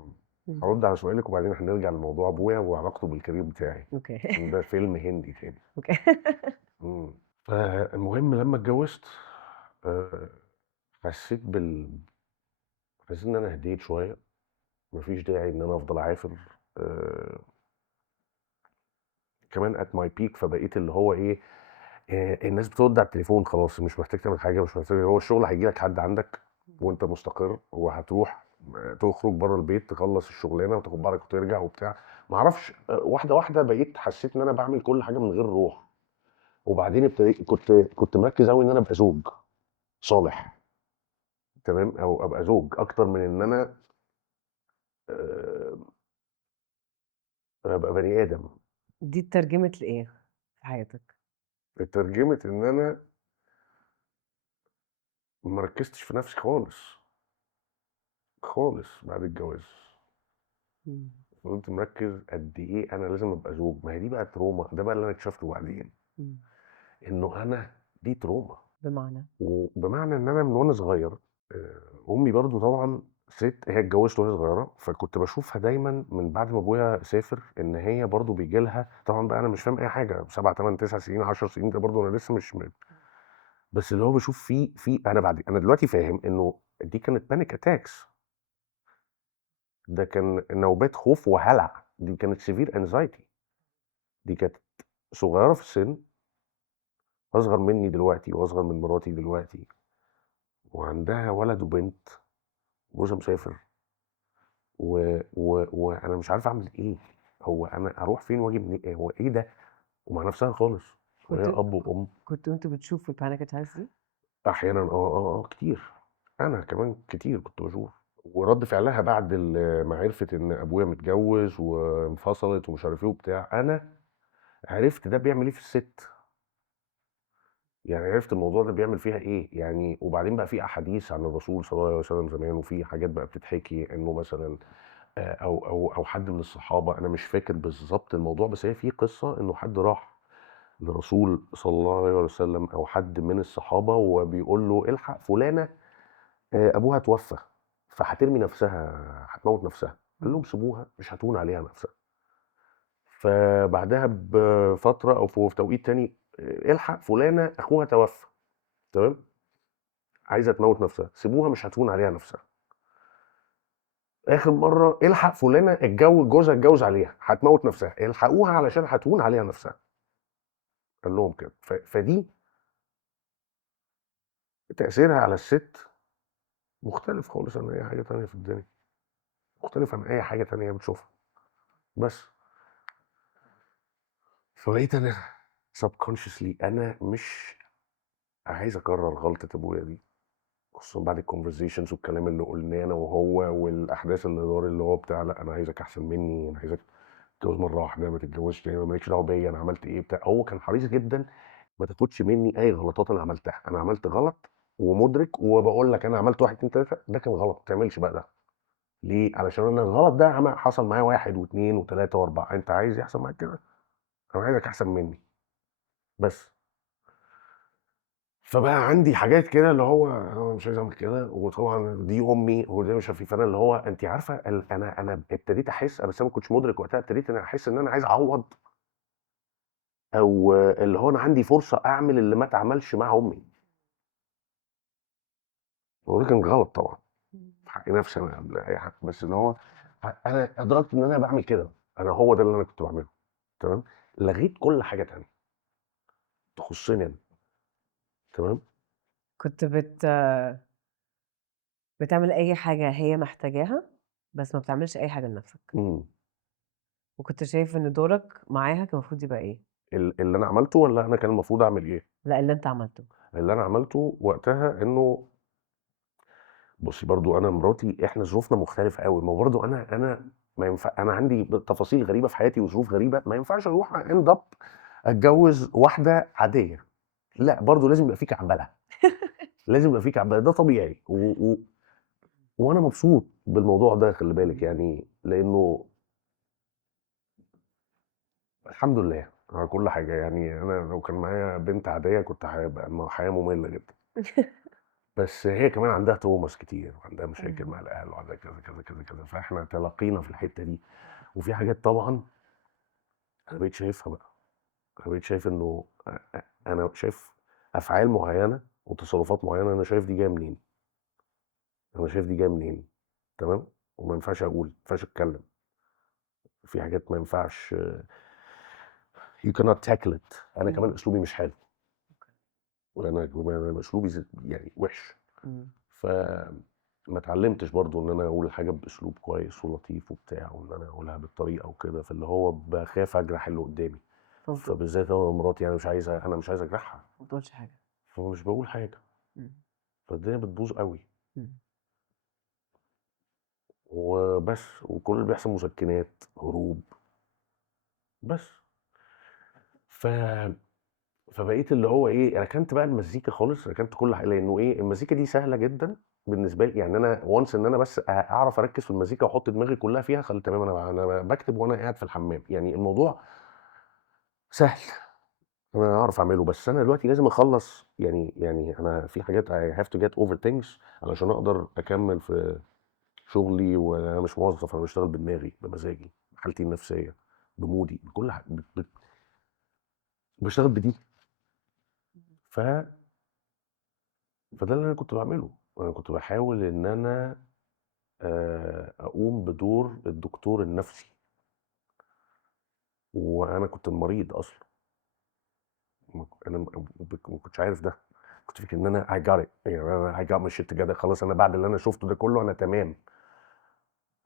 اهم. هرد على سؤالك وبعدين هنرجع لموضوع ابويا وعلاقته بالكارير بتاعي، أوكي. عشان ده فيلم هندي تاني. أوكي. مم. فالمهم لما اتجوزت آه، حسيت حسيت ان انا هديت شويه. مفيش داعي ان انا افضل عافر. آه، كمان ات ماي بيك، فبقيت اللي هو ايه، الناس بترد على التليفون خلاص، مش محتاج تعمل حاجه، مش محتاج. هو الشغل هيجي لك حد عندك وانت مستقر، وهتروح تخرج بره البيت تخلص الشغلانه وتاخد بعضك وترجع وبتاع. ما اعرفش، واحده واحده بقيت حسيت ان انا بعمل كل حاجه من غير روح. وبعدين ابتديت كنت مركز قوي ان انا ابقى زوج صالح. تمام. او ابقى زوج اكتر من ان انا آه، ابقى بني ادم. دي اترجمت لإيه في حياتك؟ اترجمت ان انا ما ركزتش في نفسي خالص خالص بعد الجواز. إمم. فضلت مركز قد ايه انا لازم ابقى زوج. ما هي دي بقى تروما، ده بقى اللي انا اكتشفته بعدين، إمم. انه انا دي تروما. بمعنى؟ وبمعنى ان انا من وانا صغير امي برضو طبعا ست، هي اتجوزت وهي صغيره، فكنت بشوفها دايما من بعد ما ابويا سافر ان هي برضو بيجي لها. طبعا بقى انا مش فاهم اي حاجه، 7 8 9 سنين 10 سنين، ده برضو انا لسه مش بس اللي هو بشوف في انا دلوقتي فاهم انه دي كانت بانيك اتاكس. ده كان نوبات خوف وهلع، دي كانت سيفير انزايتي. دي كانت صغيره في السن، اصغر مني دلوقتي واصغر من مراتي دلوقتي، وعندها ولد وبنت، جوزها مسافر، وانا مش عارف اعمل ايه. هو انا اروح فين واجي منين؟ هو ايه ده؟ ومع نفسها خالص، وهي كنت اب وام. كنتوا أنتم بتشوفوا الpanic attacks دي؟ احيانا كتير. انا كمان كتير كنت بشوف. ورد فعلها بعد ما عرفت ان ابويا متجوز وانفصلت ومش عارف ايه وبتاع، انا عرفت ده بيعمل ايه في الست. يعني عرفت الموضوع ده بيعمل فيها ايه يعني. وبعدين بقى في احاديث عن الرسول صلى الله عليه وسلم زمان، وفي حاجات بقى بتتحكي انه مثلا او حد من الصحابه، انا مش فاكر بالظبط الموضوع، بس هي في قصه انه حد راح للرسول صلى الله عليه وسلم او حد من الصحابه وبيقول له الحق فلانه ابوها توفى، فهترمي نفسها، هتموت نفسها. قال لهم إمم. سيبوها، مش هتهون عليها نفسها. فبعدها بفتره او في توقيت تاني الحق فلانه اخوها توفى. تمام. عايزه تموت نفسها، سيبوها مش هتهون عليها نفسها. اخر مره الحق فلانه جوزها اتجوز عليها هتموت نفسها، الحقوها علشان هتهون عليها نفسها. قال لهم كده. فدي تاثيرها على الست مختلف خالص عن اي حاجه تانية في الدنيا، مختلف عن اي حاجه تانية بتشوفها. بس فبقيت انا subconsciously انا مش عايز اكرر غلطه ابويا دي، خصوصا بعد الكونفرزيشنز والكلام اللي قلناه انا وهو والاحداث اللي دار، اللي هو بتاع لا انا عايزك احسن مني، انا عايزك تتجوز مره واحده، ما تتجوزش تاني، مالكش دعوه بيا انا عملت ايه بتاع. هو كان حريص جدا ما تاخدش مني اي غلطات انا عملتها. انا عملت غلط ومدرك وبقول لك انا عملت واحد اتنين تلاته، ده كان غلط، ما تعملش بقى ده. ليه؟ علشان انا الغلط ده حصل معايا واحد واثنين وثلاثه واربعه، انت عايز يحصل معاك كده؟ انا عايزك احسن مني بس. فبقى عندي حاجات كده اللي هو انا مش عايز اعمل كده، وطبعا دي امي وده مش عارف ايه. فانا اللي هو انت عارفه انا ابتديت احس، بس انا ما كنتش مدرك وقتها، ابتديت انا احس ان انا عايز اعوض، او اللي هو انا عندي فرصه اعمل اللي ما اتعملش مع امي. وده كان غلط طبعا إمم. في حق نفسي انا قبل اي حاجه، بس ان هو انا ادركت ان انا بعمل كده، انا هو ده اللي انا كنت بعمله. تمام. لغيت كل حاجه تانية تخصني انا. تمام. كنت بتعمل أي حاجة هي محتاجاها، بس ما بتعملش أي حاجة لنفسك، امم وكنت شايف إن دورك معاها كان المفروض يبقى إيه؟ اللي انا عملته ولا انا كان المفروض اعمل ايه؟ لأ، اللي أنت عملته. اللي انا عملته وقتها انه بُصّي، برضه أنا مراتي إحنا ظروفنا مختلفة أوي، ما هو برضه أنا ما ينفع، أنا عندي تفاصيل غريبة في حياتي وظروف غريبة، ما ينفعش أروح end up أتجوّز واحدة عادية، لأ برضه لازم يبقى في كعبلة، لازم يبقى في كعبلة، ده طبيعي وأنا مبسوط بالموضوع ده خلّي بالِك يعني، لإنه الحمد لله على كل حاجة. يعني أنا لو كان معايا بنت عادية كنت هيبقى حياة مملة جدًا، بس هي كمان عندها traumas كتير وعندها مشاكل إمم. مع الأهل وعندها كذا، كذا، كذا، كذا، فإحنا تلاقينا في الحتّة دي. وفي حاجات طبعًا أنا بقيت شايفها بقى، أنا بقيت شايف إنه أنا شايف أفعال معيّنة وتصرفات معيّنة، أنا شايف دي جاية منين، أنا شايف دي جاية منين. تمام. وما ينفعش أقول، ما ينفعش أتكلّم، في حاجات ما ينفعش you cannot tackle it. أنا كمان إمم. أسلوبي مش حلو، أنا أسلوبي يعني وِحِش، إمم. ما اتعلّمتش برضه إن أنا أقول الحاجة بأسلوب كويس ولطيف وبتاع، وإن أنا أقولها بالطريقة وكده، فاللي هو باخاف أجرح اللي قدّامي، فما فبالذات أنا مراتي أنا مش عايز أجرحها، بتقولش حاجة. فمش باقول حاجة. إمم. فالدنيا بتبوظ أوي، إمم. وبس. وكل اللي بيحصل مسكنات، هروب، بس. ف فبقيت اللي هو إيه، ركنت بقى المزيكا خالص، ركنت كل حاجة، لإنه إيه، المزيكا دي سهلة جدًا بالنسبة لي، يعني أنا once إن أنا بس أعرف أركّز في المزيكا وأحط دماغي كلّها فيها، تمام، أنا باكتب وأنا قاعد في الحمام، يعني الموضوع سهل، أنا أعرف أعمله. بس أنا دلوقتي لازم أخلّص، يعني أنا في حاجات I have to get over things علشان أقدر أكمّل في شغلي، وانا مش موظف، انا بشتغل بدماغي بمزاجي بحالتي النفسيه بمودي بكل حاجه بشتغل بدي. ف فده اللي انا كنت بعمله، انا كنت بحاول ان انا اقوم بدور الدكتور النفسي، وانا كنت المريض اصلا. انا ما كنتش عارف ده، كنت فاكر ان انا I got it، يعني انا I got my shit together خلاص، انا بعد اللي انا شفته ده كله انا تمام،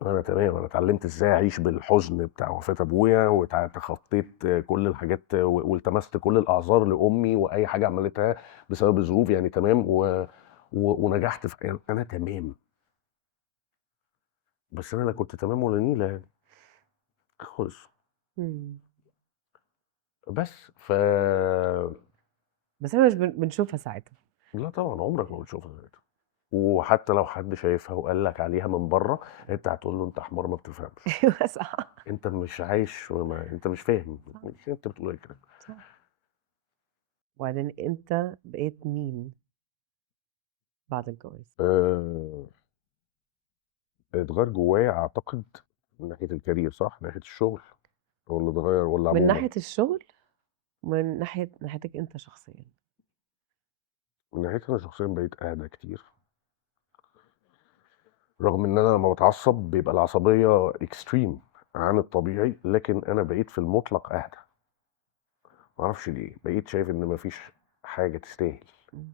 أنا تمام، أنا اتعلّمت إزاي أعيش بالحزن بتاع وفاة أبويا، تخطّيت كل الحاجات والتمست كل الأعذار لأمي وأي حاجة عملتها بسبب الظروف، يعني تمام، ونجحت في يعني أنا تمام، بس أنا لا كنت تمام ولا نيلة يعني خالص. إمم. بس بس إحنا مش بنشوفها ساعتها. لا طبعًا عمرك ما بتشوفها ساعتها، وحتى لو حد شايفها وقال لك عليها من برّه، أنت هتقول له أنت حمار ما بتفهمش، أيوه صح. أنت مش عايش أنت مش فاهم، صح. أنت بتقول أي كلام. صح. وبعدين أنت بقيت مين بعد الجواز؟ آآ اتغيّر جوّايا أعتقد من ناحية الcareer، صح؟ ناحية الشغل والّا اتغيّر والّا من عمومًا؟ ناحية الشغل، ومن ناحيتك أنت شخصيًا. من ناحيتي أنا شخصيًا بقيت أهدى كتير، رغم إن أنا لمّا باتعصّب بيبقى العصبية extreme عن الطبيعي، لكن أنا بقيت في المُطلق أهدى، ما أعرفش ليه، بقيت شايف إن ما فيش حاجة تستاهل إمم.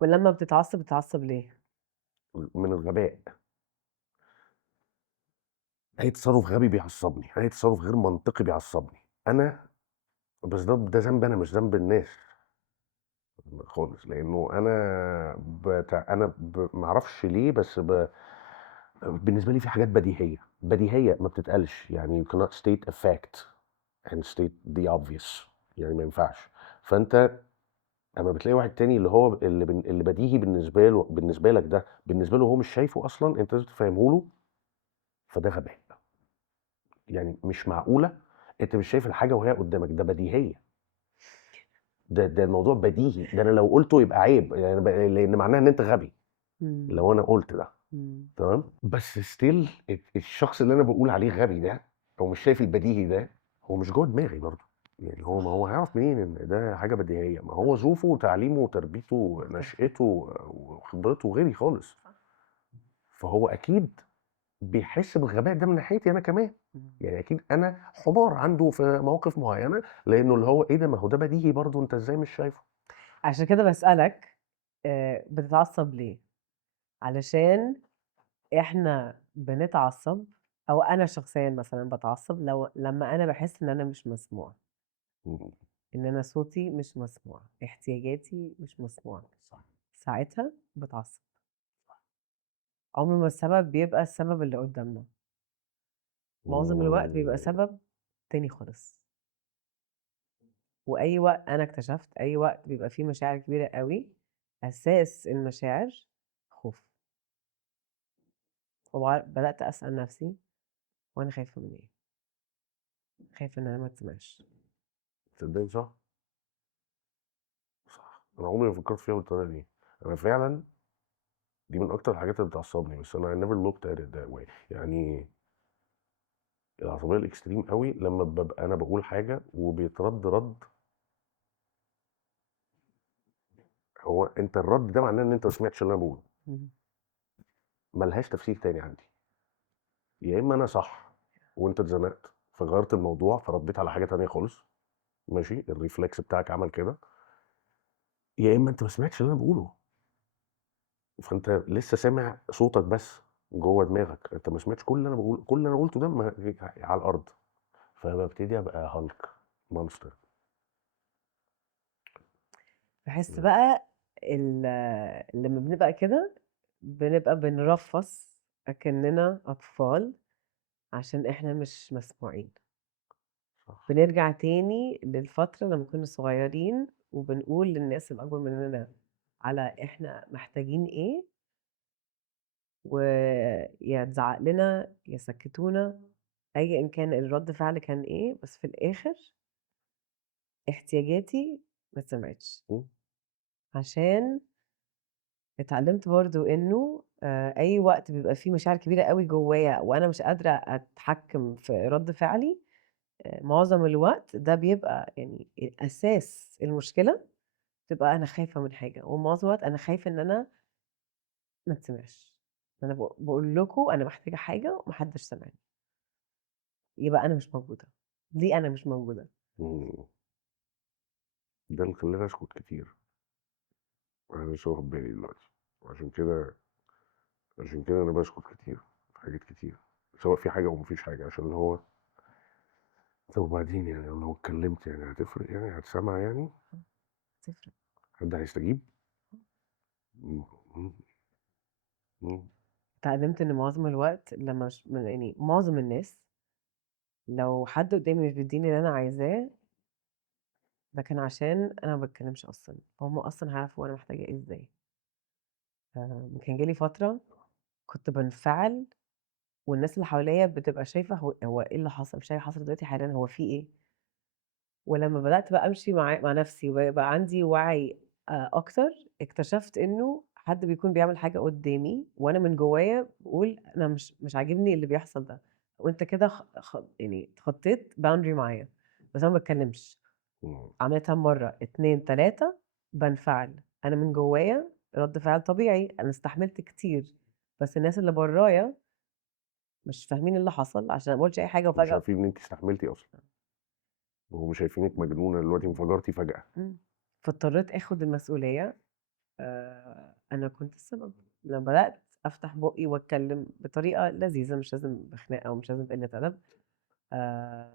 ولمّا بتتعصب ليه؟ من الغباء، أي تصرُّف غبي بيعصّبني، أي تصرُّف غير منطقي بيعصّبني، بس ده ذنبي أنا مش ذنب الناس خالص، لإنه أنا ما أعرفش ليه، بس بالنسبة لي في حاجات بديهية، بديهية ما بتتقالش، يعني you cannot state a fact and state the obvious، يعني ما ينفعش. فأنت أمّا بتلاقي واحد تاني اللي هو اللي بديهي بالنسبة لك ده، بالنسبة له هو مش شايفه أصلًا، أنت لازم تفهمه له، فده غباء، يعني مش معقولة أنت مش شايف الحاجة وهي قدامك، ده بديهية، ده الموضوع بديهي، ده انا لو قلته يبقى عيب يعني لان معناها ان انت غبي إمم، لو انا قلت ده. إمم، تمام، بس ستيل الشخص اللي انا بقول عليه غبي ده او مش شايف البديهي ده هو مش جوه دماغي برضه. يعني هو ما هو هيعرف منين ان ده حاجه بديهيه؟ ما هو ظروفه وتعليمه وتربيته مختلفة، ونشأته وخبرته غيري خالص. صح، فهو اكيد بيحس بالغباء ده من ناحيتي انا كمان. إمم. يعني اكيد انا حمار عنده في مواقف معينه، لانه اللي هو ايه ده، ما هو ده بديهي برضه، انت ازاي مش شايفه؟ عشان كده باسألك بتتعصب ليه؟ علشان إحنا بنتعصب أو أنا شخصيًا مثلًا باتعصب لمّا أنا باحس إن أنا مش مسموع، مم. إن أنا صوتي مش مسموع، احتياجاتي مش مسموعة، صح. ساعتها باتعصب. عمر ما السبب بيبقى السبب اللي قدامنا، معظم الوقت بيبقى مم. سبب تاني خالص. وأي وقت أنا اكتشفت أي وقت بيبقى فيه مشاعر كبيرة أوي، أساس المشاعر خوف. بدأت أسأل نفسي هو أنا خايفة من إيه؟ خايفة إن أنا ما اتسمعش. تصدقني صح؟ صح، انا عمري ما فكرت فيها بالطريقه دي. انا فعلا دي من اكتر الحاجات اللي بتعصبني، بس انا I never looked at it that way. يعني العصبيه الاكستريم قوي لما ببقى انا بقول حاجه وبيترد رد، هو انت الرد ده معناه ان انت ما سمعتش اللي انا بقوله. إمم. ملهاش تفسير تاني عندي. يا اما انا صح وانت اتزنقت فغيرت الموضوع فرديت على حاجه تانية خالص، ماشي، الريفلكس بتاعك عمل كده، يا اما انت ما سمعتش اللي انا بقوله. فانت لسه سامع صوتك بس جوه دماغك، انت ما سمعتش كل اللي انا بقول، كل اللي انا قلته ده على الارض. فببتدي ابقى هالك، مونستر. باحس بقى لمّا بنبقى كده، بنبقى بنرفّص أكننا أطفال عشان إحنا مش مسموعين. صح. بنرجع تاني للفترة لمّا كنا صغيرين، وبنقول للناس الأكبر مننا على إحنا محتاجين إيه، ويا تزعق لنا يا سكتونا، أيًا كان الرد فعل كان إيه، بس في الآخر احتياجاتي ما اتسمعتش، مم. عشان اتعلمت برضه إنه أي وقت بيبقى فيه مشاعر كبيرة أوي جوايا وأنا مش قادرة أتحكم في رد فعلي، معظم الوقت ده بيبقى يعني أساس المشكلة بتبقى أنا خايفة من حاجة، ومعظم الوقت أنا خايفة إن أنا ما اتسمعش، أنا باقول لكم أنا محتاجة حاجة وما حدش سامعني، يبقى أنا مش موجودة، ليه أنا مش موجودة؟ مم. ده اللي خلاني اسكت كتير. انا لسه واخد بالي دلوقتي، عشان كده انا بسكت كتير في حاجات كتير، سواء في حاجه او مفيش حاجه، عشان اللي هو طب وبعدين يعني لو اتكلمت يعني هتفرق، يعني هتسمع يعني هتفرق. حد هيستجيب؟ مم. مم. مم. اتعلمت إن معظم الوقت لمّا يعني معظم الناس لو حد قدامي مش بيدّيني اللي أنا عايزاه، ده كان عشان أنا ما باتكلمش أصلًا، فهُم أصلًا هيعرفوا أنا محتاجة إيه إزاي. كان جالي فترة كنت بانفعل والناس اللي حواليّا بتبقى شايفة هو إيه اللي حصل، مش هي حصل دلوقتي حالًا هو في إيه؟ ولمّا بدأت بقى أمشي مع نفسي وبقى عندي وعي أكتر، اكتشفت إنه حد بيكون بيعمل حاجة قدّامي وأنا من جوايا باقول أنا مش عاجبني اللي بيحصل ده، وأنت كده يعني اتخطيت boundary معايا، بس أنا ما باتكلمش. مم. عملتها مرة، 2، 3 بانفعل، أنا من جوايا رد فعل طبيعي، أنا استحملت كتير، بس الناس اللي برايا مش فاهمين اللي حصل عشان ما قُلتش أي حاجة مش وفجأة عارفين ان انت استحملتي اصلا، وهم شايفينك مجنونه دلوقتي انفجرتي فجاه. إمم، فاضطريت آخُد المسؤولية، أنا كنت السبب، لمّا بدأت أفتح بُقّي وأتكلّم بطريقة لذيذة مش لازم بخناقة ومش لازم بقِلّة أدب،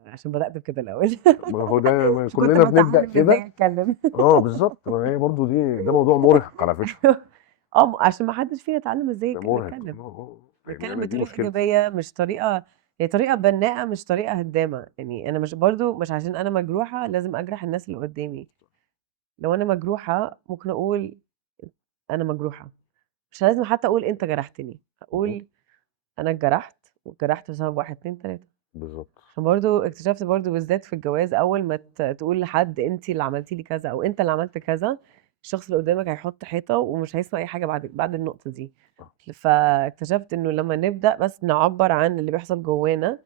عشان بدأت بكده الأول ما هو ده، ما عشان كنت كلنا بنبدا باتعلّم كده. إزاي أتكلّم اه بالظبط، ما هي برضو ده موضوع مرهق على فكره. عشان ما حدّش فينا اتعلّم إزاي ده مرهق، نتكلّم، يعني نتكلّم انا دي بطريقة مشكلتي. إيجابية مش طريقة هي طريقة بنّاءة مش طريقة هدّامة، يعني أنا مش برضه مش عشان أنا مجروحة لازم أجرح الناس اللي قدّامي، لو أنا مجروحة ممكن أقول أنا مجروحة. مش لازم حتى أقول أنت جرحتني، مهم. أقول أنا اتجرحت، واتجرحت بسبب 1، 2، 3 بالضبط. عشان برضه اكتشفت برضه بالذات في الجواز أول ما تقول لحد أنتِ اللي عملتِ لي كذا أو أنت اللي عملت كذا، الشخص اللي قدامك هيحط حيطة ومش هيسمع أي حاجة بعد النقطة دي. آه. فاكتشفت إنه لمّا نبدأ بس نعبّر عن اللي بيحصل جوانا،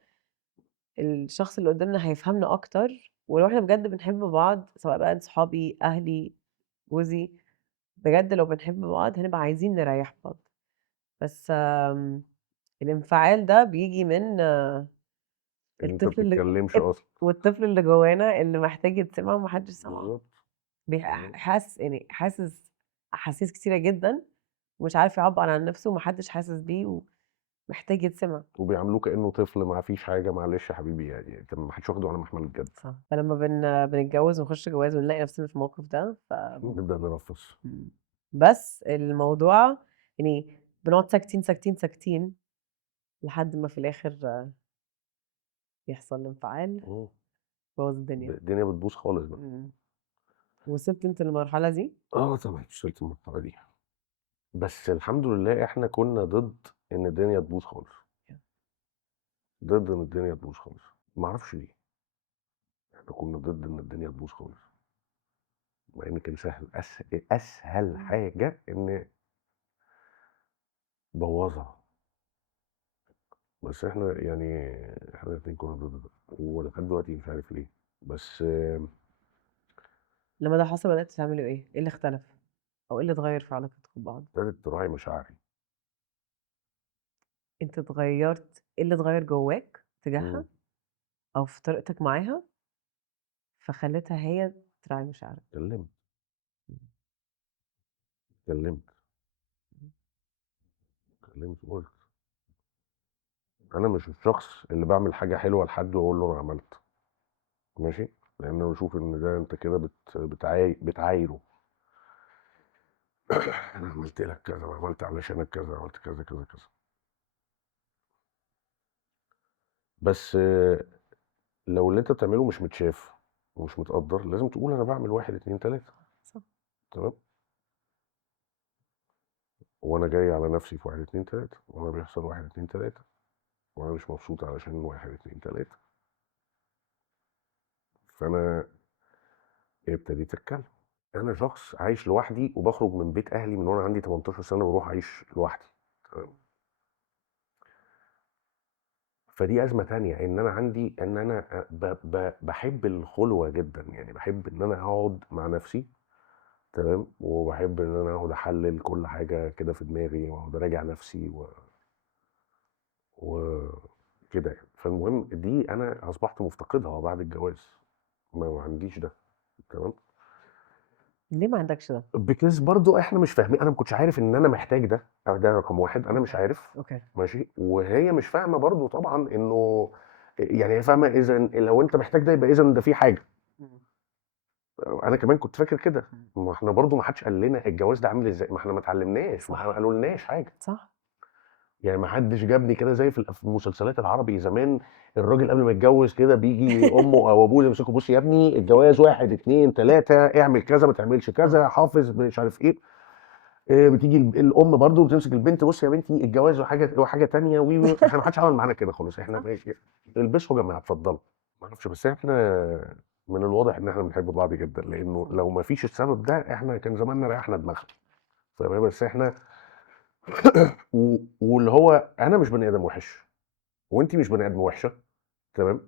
الشخص اللي قدامنا هيفهمنا أكتر، ولو إحنا بجد بنحب بعض سواء بقى صحابي، أهلي، جوزي، بجد لو بنحب بعض هنبقى عايزين نريّح بعض. بس الانفعال ده بييجي من إن أنت ما الطفل اللي بتتكلمش أصلًا. والطفل اللي جوانا اللي محتاج يتسمع وما حدش سمعه، بالضبط. بالضبط. حاسس يعني حاسس أحاسيس كتيرة جدًا ومش عارف يعبّر عن نفسه وما حدش حاسس بيه ومحتاج يتسمع. وبيعاملوه كإنه طفل ما فيش حاجة، معلش يا حبيبي يعني أنت ما حدش واخده على محمل الجد. صح. فلمّا بنتجوّز ونخش جواز ونلاقي نفسنا في الموقف ده نبدأ نرفّص. بس الموضوع يعني بنقعد ساكتين، ساكتين، ساكتين لحد ما في الآخر يحصل انفعال إمم. يبوّظ الدنيا. الدنيا بتبوظ خالص بقى. إمم. وصلت أنت للمرحلة دي؟ آه طبعًا وصلت للمرحلة دي. بس الحمد لله إحنا كنا ضد إن الدنيا تبوظ خالص. ضد إن الدنيا تبوظ خالص. ما أعرفش ليه. إحنا كنا ضد إن الدنيا تبوظ خالص. مع إن كان سهل أسهل حاجة إن بوّظها. بس إحنا يعني إحنا الاتنين كنا ضد ده، ولحد دلوقتي مش عارف ليه. بس لمّا ده حصل بدأتِ تعملوا إيه؟ إيه اللي اختلف؟ أو إيه اللي اتغيّر في علاقتكم ببعض؟ ابتدت تراعي مشاعري. أنت اتغيّرت إيه اللي اتغيّر جواك إمم. تجاهها أو في طريقتك معاها، فخلّتها هي تراعي مشاعرك؟ اتكلمت. اتكلمت. اتكلمت وقُلت. أنا مش الشخص اللي باعمل حاجة حلوة لحد وأقول له أنا عملت. ماشي؟ لإن أنا باشوف إن ده أنت كده بتعايره. أنا عملت لك كذا وعملت علشانك كذا، عملت كذا، كذا، كذا. بس لو اللي أنت بتعمله مش متشاف ومش متقدّر، لازم تقول أنا باعمل 1، 2، 3. صح. تمام؟ وأنا جاي على نفسي في 1، 2، 3 وأنا بيحصل 1، 2، 3 وأنا مش مبسوط علشان 1، 2، 3. فأنا ابتديت أتكلم. أنا شخص عايش لوحدي وباخرج من بيت أهلي من وأنا عندي 18 سنة باروح أعيش لوحدي. تمام؟ فدي أزمة تانية إن أنا عندي إن أنا باحب الخلوة جدًا، يعني باحب إن أنا أقعد مع نفسي. تمام؟ وباحب إن أنا أقعد أحلِّل كل حاجة كده في دماغي وأقعد أراجع نفسي وكده يعني. فالمهم دي أنا أصبحت مفتقدها بعد الجواز. ما عنديش ده. تمام؟ ليه ما عندكش ده؟ because برضه إحنا مش فاهمين. أنا ما كنتش عارف إن أنا محتاج ده. ده رقم 1 أنا مش أوكي. عارف. أوكي. ماشي؟ وهي مش فاهمة برضه طبعًا إنه يعني هي فاهمة إذًا لو أنت محتاج ده يبقى إذًا ده في حاجة. إمم. أنا كمان كنت فاكر كده. إمم. ما إحنا برضه ما حدش قال لنا الجواز ده عامل إزاي، ما إحنا ما اتعلمناش، ما صح. قالولناش حاجة. صح. يعني ما حدش جابني كده زي في المسلسلات العربي زمان. الراجل قبل ما يتجوز كده بييجي أمه أو أبوه يمسكوا بُص يا ابني الجواز 1، 2، 3 اعمل كذا ما تعملش كذا، حافظ مش عارف إيه. بتيجي الأم برضه بتمسك البنت بُص يا بنتي الجواز وحاجة تانية إحنا ما حدش عمل معانا كده خالص. إحنا صح. ماشي البسوا يا جماعة اتفضلوا. ما أعرفش بس إحنا من الواضح إن إحنا بنحب بعض جدًا، لإنه لو ما فيش السبب ده إحنا كان زماننا ريّحنا دماغنا. فاهمة؟ بس إحنا واللي هو أنا مش بني آدم وِحِش وأنتِ مش بني آدمة وِحشة. تمام؟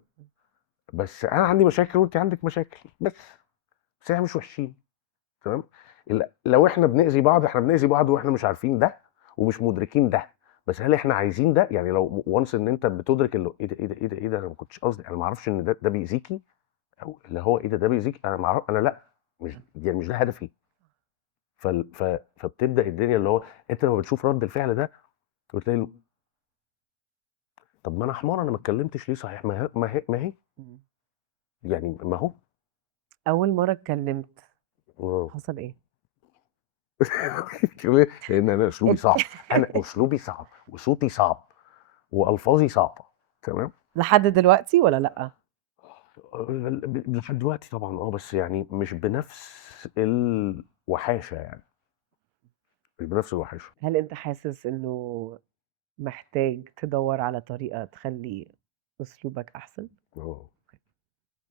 بس أنا عندي مشاكل وأنتِ عندِك مشاكل بس إحنا مش وِحشين. تمام؟ لو إحنا بنأذي بعض، إحنا بنأذي بعض وإحنا مش عارفين ده ومش مُدركين ده. بس هل إحنا عايزين ده؟ يعني لو once إن أنت بتُدرك إيه ده، إيه ده، إيه ده، إيه ده، أنا ما كنتش قصدي، أنا ما أعرفش إن ده بيأذيكِ أو اللي هو إيه ده، ده بيأذيكِ، أنا ما أعر أنا لأ، يعني مش ده هدفي. فبتبدأ الدنيا اللي هو أنت لمّا بتشوف رَد الفعل ده وتلاقي طب ما أنا حمار أنا ما اتكلمتش ليه صحيح؟ ما هي إمم. يعني ما هو. أول مرّة اتكلمت آه. حصل إيه؟ ليه؟ لإن أنا أسلوبي ات صعب. أنا أسلوبي صعب وصوتي صعب وألفاظي صعبة. تمام؟ لحد دلوقتي والّا لأ؟ لحد دلوقتي طبعًا بس يعني مش بنفس الوحاشة يعني. مش بنفس الوحاشة. هل أنت حاسس إنه محتاج تدوّر على طريقة تخلّي أسلوبك أحسن؟ آه،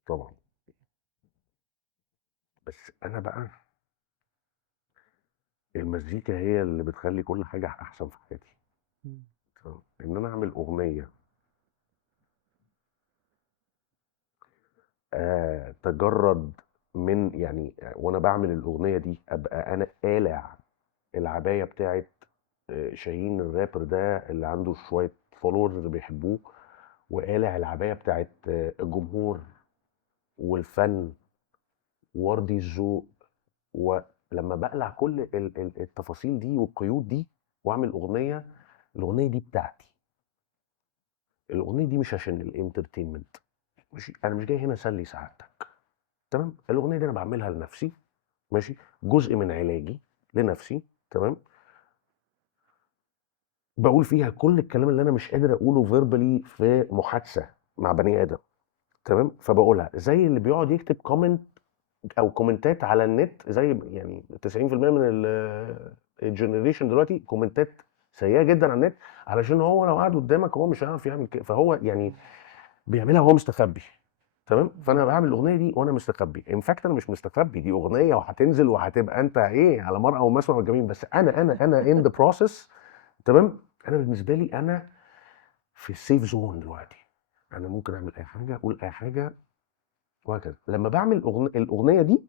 طبعًا. بس أنا بقى المزيكا هي اللي بتخلّي كل حاجة أحسن في حياتي. إمم. إن أنا أعمل أغنية تجرّد من يعني وأنا باعمل الأغنية دي أبقى أنا قالع العباية بتاعة شاهين الرابر ده اللي عنده شوية followers بيحبوه، وقالع العباية بتاعة الجمهور والفن وأرضي الذوق، ولمّا باقلع كل التفاصيل دي والقيود دي وأعمل أغنية، الأغنية دي بتاعتي. الأغنية دي مش عشان الentertainment، ماشي، أنا مش جاي هنا أسلّي سعادتك، تمام، الأغنية دي أنا باعملها لنفسي، ماشي، جزء من علاجي لنفسي، تمام، باقول فيها كل الكلام اللي أنا مش قادر أقوله verbally في محادثة مع بني آدم، تمام، فباقولها، زي اللي بيقعد يكتب comment أو كومنتات على النت زي يعني 90% من الgeneration دلوقتي كومنتات سيئة جدًا على النت، علشان هو لو قعد قدامك هو مش هيعرف يعمل فهو يعني بيعملها وهو مستخبي، تمام، فأنا باعمل الأغنية دي وأنا مستخبي، in fact أنا مش مستخبي، دي أغنية وهتنزل وهتبقى أنت إيه على مرأى ومسمع والجميع، بس أنا in the process، تمام، أنا بالنسبة لي أنا في الsafe zone دلوقتي، أنا ممكن أعمل أي حاجة، أقول أي حاجة وهكذا. لمّا باعمل الأغنية دي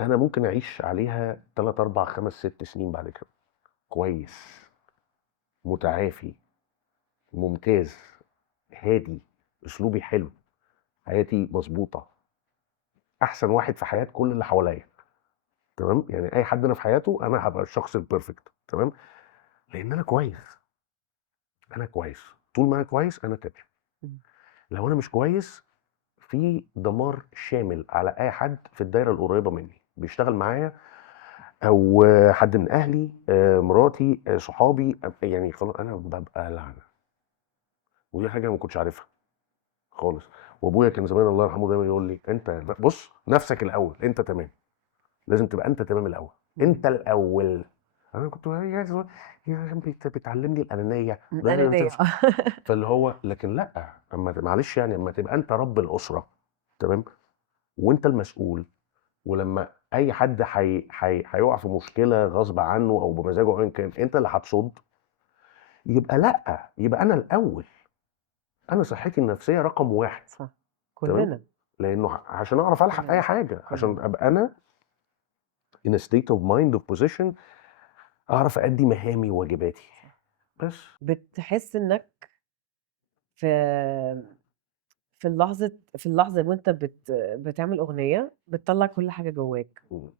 أنا ممكن أعيش عليها 3، 4، 5، 6 سنين بعد كده، كويس، متعافي، ممتاز، هادي، أسلوبي حلو، حياتي مضبوطة، أحسن واحد في حياة كل اللي حواليّا، تمام، يعني أي حد أنا في حياته أنا هابقى الشخص الperfect، تمام، لإن أنا كويس، أنا كويس، طول ما أنا كويس أنا تمام، إمم. لو أنا مش كويس في دمار شامل على أي حد في الدايرة القريبة مني، بيشتغل معايا أو حد من أهلي، مراتي، صحابي، يعني أنا بابقى لعنة، ودي حاجة ما كنتش عارفها خالص، وأبويا كان زمان الله يرحمه دايمًا يقول لي: "أنت بُص نَفْسك الأول، أنت تمام، لازم تبقى أنت تمام الأول، أنت إمم. الأول." أنا كنت يا بتعلمني الأنانية، أنانية فاللي هو لكن لأ، معلش يعني أمّا تبقى أنت رب الأسرة، تمام، وأنت المسؤول، ولمّا أي حد هيُقع في مشكلة غصب عنّه أو بمزاجه أو أيًا كان، أنت اللي هتصُد، يبقى لأ، يبقى أنا الأول، أنا صحّتي النفسية رقم 1، صح، تمام، كلنا، لإنه عشان أعرف ألحق أي كلنا، حاجة، عشان كلنا. أبقى أنا in a state of mind of position أعرف أأدّي مهامي وواجباتي، صح. بس. بتحس إنك في في اللحظة وأنت بتعمل أغنية، بتطلّع كل حاجة جواك، إمم.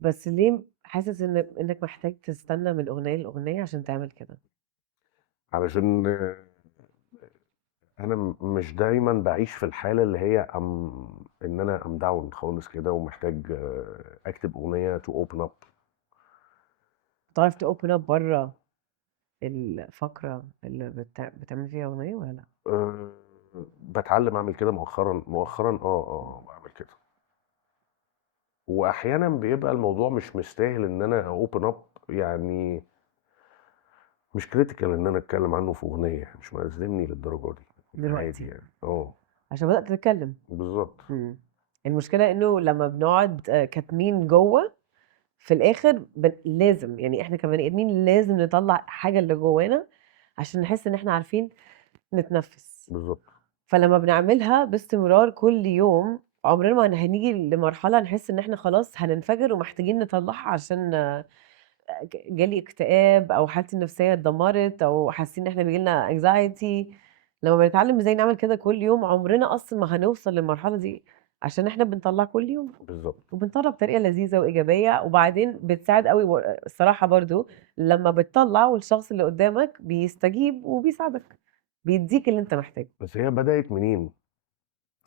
بس ليه حاسس إنك محتاج تستنى من أغنية لأغنية عشان تعمل كده؟ علشان أنا مش دايمًا باعيش في الحالة اللي هي إن أنا I'm down خالص كده ومحتاج أكتب أغنية to open up. بتعرف تopen up برّه الفقرة اللي بتعمل فيها أغنية والّا لأ؟ باتعلّم أعمل كده مؤخرًا باعمل كده. وأحيانًا بيبقى الموضوع مش مستاهل إن أنا open up، يعني مش critical إن أنا أتكلّم عنه في أغنية، مش مأزّمني للدرجة دي، عادي دلوقتي، يعني، آه، عشان بدأت تتكلم. بالضبط، إمم. المشكلة إنه لمّا بنقعد كاتمين جوّه، في الآخر لازم يعني إحنا كبني آدمين لازم نطلّع حاجة اللي جوانا، عشان نحس إن إحنا عارفين نتنفّس. بالضبط، فلمّا بنعملها باستمرار كل يوم، عمرنا ما هنيجي لمرحلة نحس إن إحنا خلاص هننفجر ومحتاجين نطلّعها عشان جالي اكتئاب أو حالتي النفسية اتدمّرت أو حاسين إن إحنا بييجي لنا anxiety. لمّا بنتعلم إزاي نعمل كده كل يوم، عمرنا أصلًا ما هنوصل للمرحلة دي، عشان إحنا بنطلّع كل يوم، بالضبط. وبنطلّع بطريقة لذيذة وإيجابية، وبعدين بتساعد أوي الصراحة برضه لمّا بتطلّع والشخص اللي قدّامك بيستجيب وبيساعدك، بيدّيك اللي أنت محتاجه. بس هي بدأت منين؟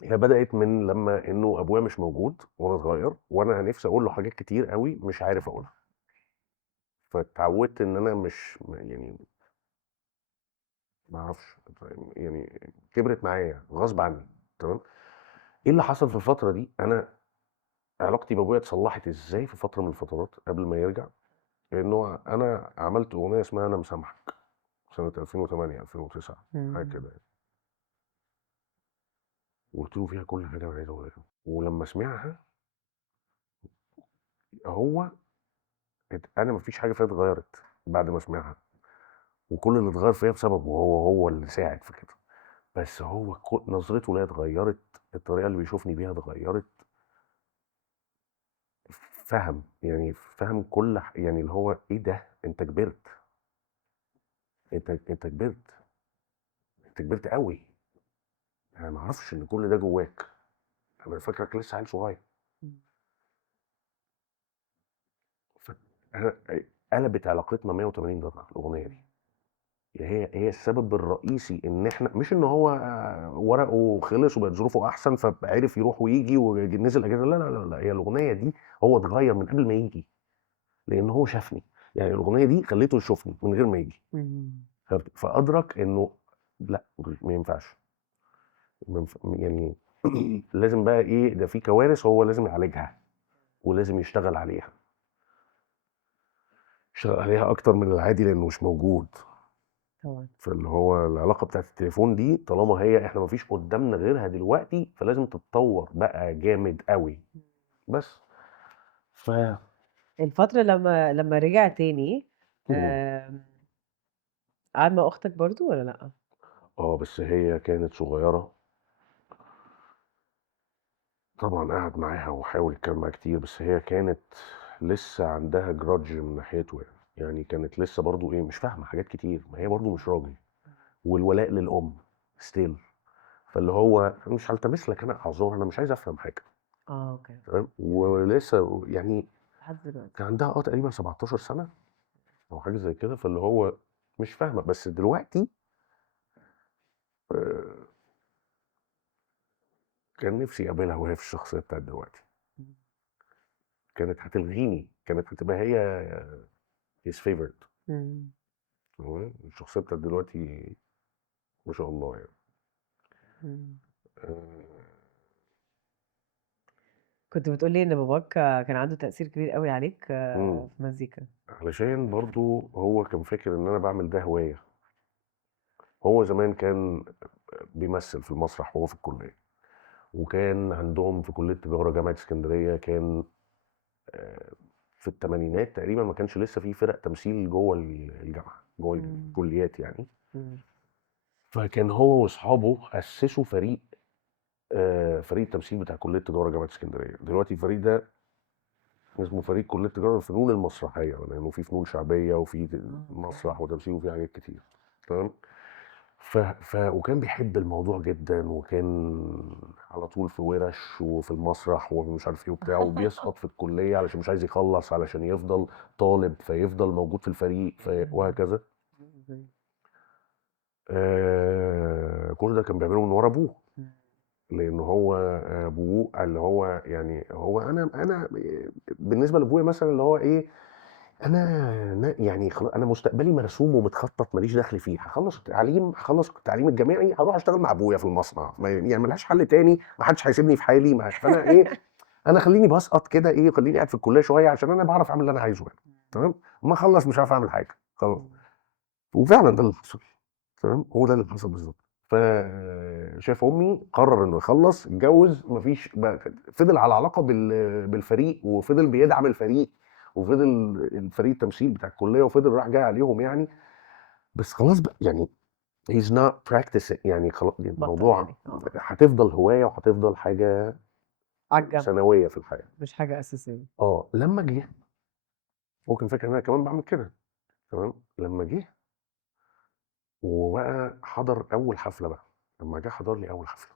هي بدأت من لمّا إنه أبويا مش موجود وأنا صغير، وأنا نِفْسي أقول له حاجات كتير أوي مش عارف أقولها، فاتعوّدت إن أنا مش يعني ما أعرفش، يعني كبرت معايا غصب عني، تمام، إيه اللي حصل في الفترة دي، أنا علاقتي بأبويا اتصلّحت إزاي في فترة من الفترات قبل ما يرجع، إنه أنا عملت أغنية اسمها أنا مسامحك، سنة 2008، 2009 حاجة إمم. كده يعني، وقلت له فيها كل حاجه انا عايز اقولها له. ولما سمعها هو انا مفيش حاجه فيها اتغيرت بعد ما سمعها، وكل اللي اتغير فيها بسببه هو اللي ساعد في كده. بس هو نظرته ليا اتغيرت، الطريقه اللي بيشوفني بيها اتغيرت. فهم كل يعني اللي هو ايه ده، انت كبرت، انت كبرت، انت كبرت قوي. انا ما اعرفش ان كل ده جواك، انا فاكرك لسه عيل صغير. إمم. ف- قلبت علاقتنا 180 درجه الاغنيه دي. هي السبب الرئيسي ان احنا، مش ان هو ورقه خلص وبقت ظروفه احسن فعرف يروح ويجي ونزل اجازه، لا لا لا لا، هي الاغنيه دي هو اتغير من قبل ما يجي، لان هو شافني. يعني الاغنيه دي خليته يشوفني من غير ما يجي. إمم. فادرك انه لا، ما ينفعش، يعني لازم بقى ايه، ده في كوارث هو لازم يعالجها ولازم يشتغل عليها اكتر من العادي لانه مش موجود. طبعًا. فاللي هو العلاقه بتاعت التليفون دي طالما هي احنا مفيش قدامنا غيرها دلوقتي، فلازم تتطور بقى جامد قوي. إمم. بس ف الفترة لمّا رجع تاني، مم. آمم، قعد مع أختك برضه والّا لأ؟ اه بس هي كانت صغيره. طبعا قعد معاها وحاول يتكلم معاها كتير، بس هي كانت لسه عندها جراج من ناحيته يعني كانت لسه برضو ايه، مش فاهمه حاجات كتير، ما هي برضو مش راجل. والولاء للام ستيل. فاللي هو أنا مش هلتمس لك انا اعذار، انا مش عايز افهم حاجه. أوكي. تمام، ولسه يعني لحد دلوقتي. كان عندها تقريبا 17 سنه او حاجه زي كده، فاللي هو مش فاهمه. بس دلوقتي آه، كان نفسي اقابلها وهي في الشخصيه بتاعت دلوقتي. إمم. كانت هتلغيني، كانت هتبقى هي his favorite. إمم. تمام؟ الشخصيه بتاعت دلوقتي ما شاء الله يعني. إمم. آه، كنت بتقول لي إن باباك كان عنده تأثير كبير أوي عليك مم. في المزيكا. علشان برضو هو كان فاكر ان انا بعمل ده هوايه. هو زمان كان بيمثل في المسرح وهو في الكليه، وكان عندهم في كليه تجاره جامعه اسكندريه، كان آه، في الثمانينات تقريبا ما كانش لسه في فرق تمثيل جوه الجامعه، جوه إمم. الكليات يعني. إمم. فكان هو واصحابه اسسوا فريق، فريق التمثيل بتاع كليه تجاره جامعه اسكندريه. دلوقتي الفريق ده اسمه فريق كليه تجاره الفنون المسرحيه، لانه في فنون شعبيه وفي مسرح أوكي. وتمثيل وفي حاجات كتير. تمام. وكان بيحب الموضوع جدا، وكان على طول في ورش وفي المسرح ومش عارف ايه وبتاع، وبيسقط في الكليه علشان مش عايز يخلص علشان يفضل طالب، فيفضل موجود في الفريق وهكذا. إمم. كل ده كان بيعمله من ورا ابوه، إمم. لان هو ابوه اللي هو يعني هو انا بالنسبه لابويا مثلا اللي هو ايه، يعني خلاص انا مستقبلي مرسوم ومتخطط، ماليش دخل فيه. هخلص التعليم الجامعي، هروح اشتغل مع ابويا في المصنع، يعني ملهاش حل تاني، ما حدش هيسيبني في حالي. فانا ايه، انا خليني بسقط كده، ايه خليني قاعد في الكليه شويه عشان انا بعرف اعمل اللي انا عايزه يعني. تمام. ما اخلص مش عارف اعمل حاجه خلاص. إمم. وفعلا ده اللي حصل. تمام، هو ده اللي حصل بالظبط. فشاف امي، قرر انه يخلص، اتجوز، مفيش فضل على علاقه بالفريق، وفضل بيدعم الفريق، وفضل الفريق التمثيل بتاع الكليه، وفضل راح جاي عليهم يعني. بس خلاص بقى يعني he's not practicing، يعني خلاص بطّل الموضوع يعني، هتفضل هوايه وهتفضل حاجه على الجنب، ثانويه في الحياه. مش حاجة أساسية. لما جه هو كان فاكر ان انا كمان بعمل كده. تمام. لما جه وبقى حضر اول حفله بقى، لما جه حضر لي اول حفله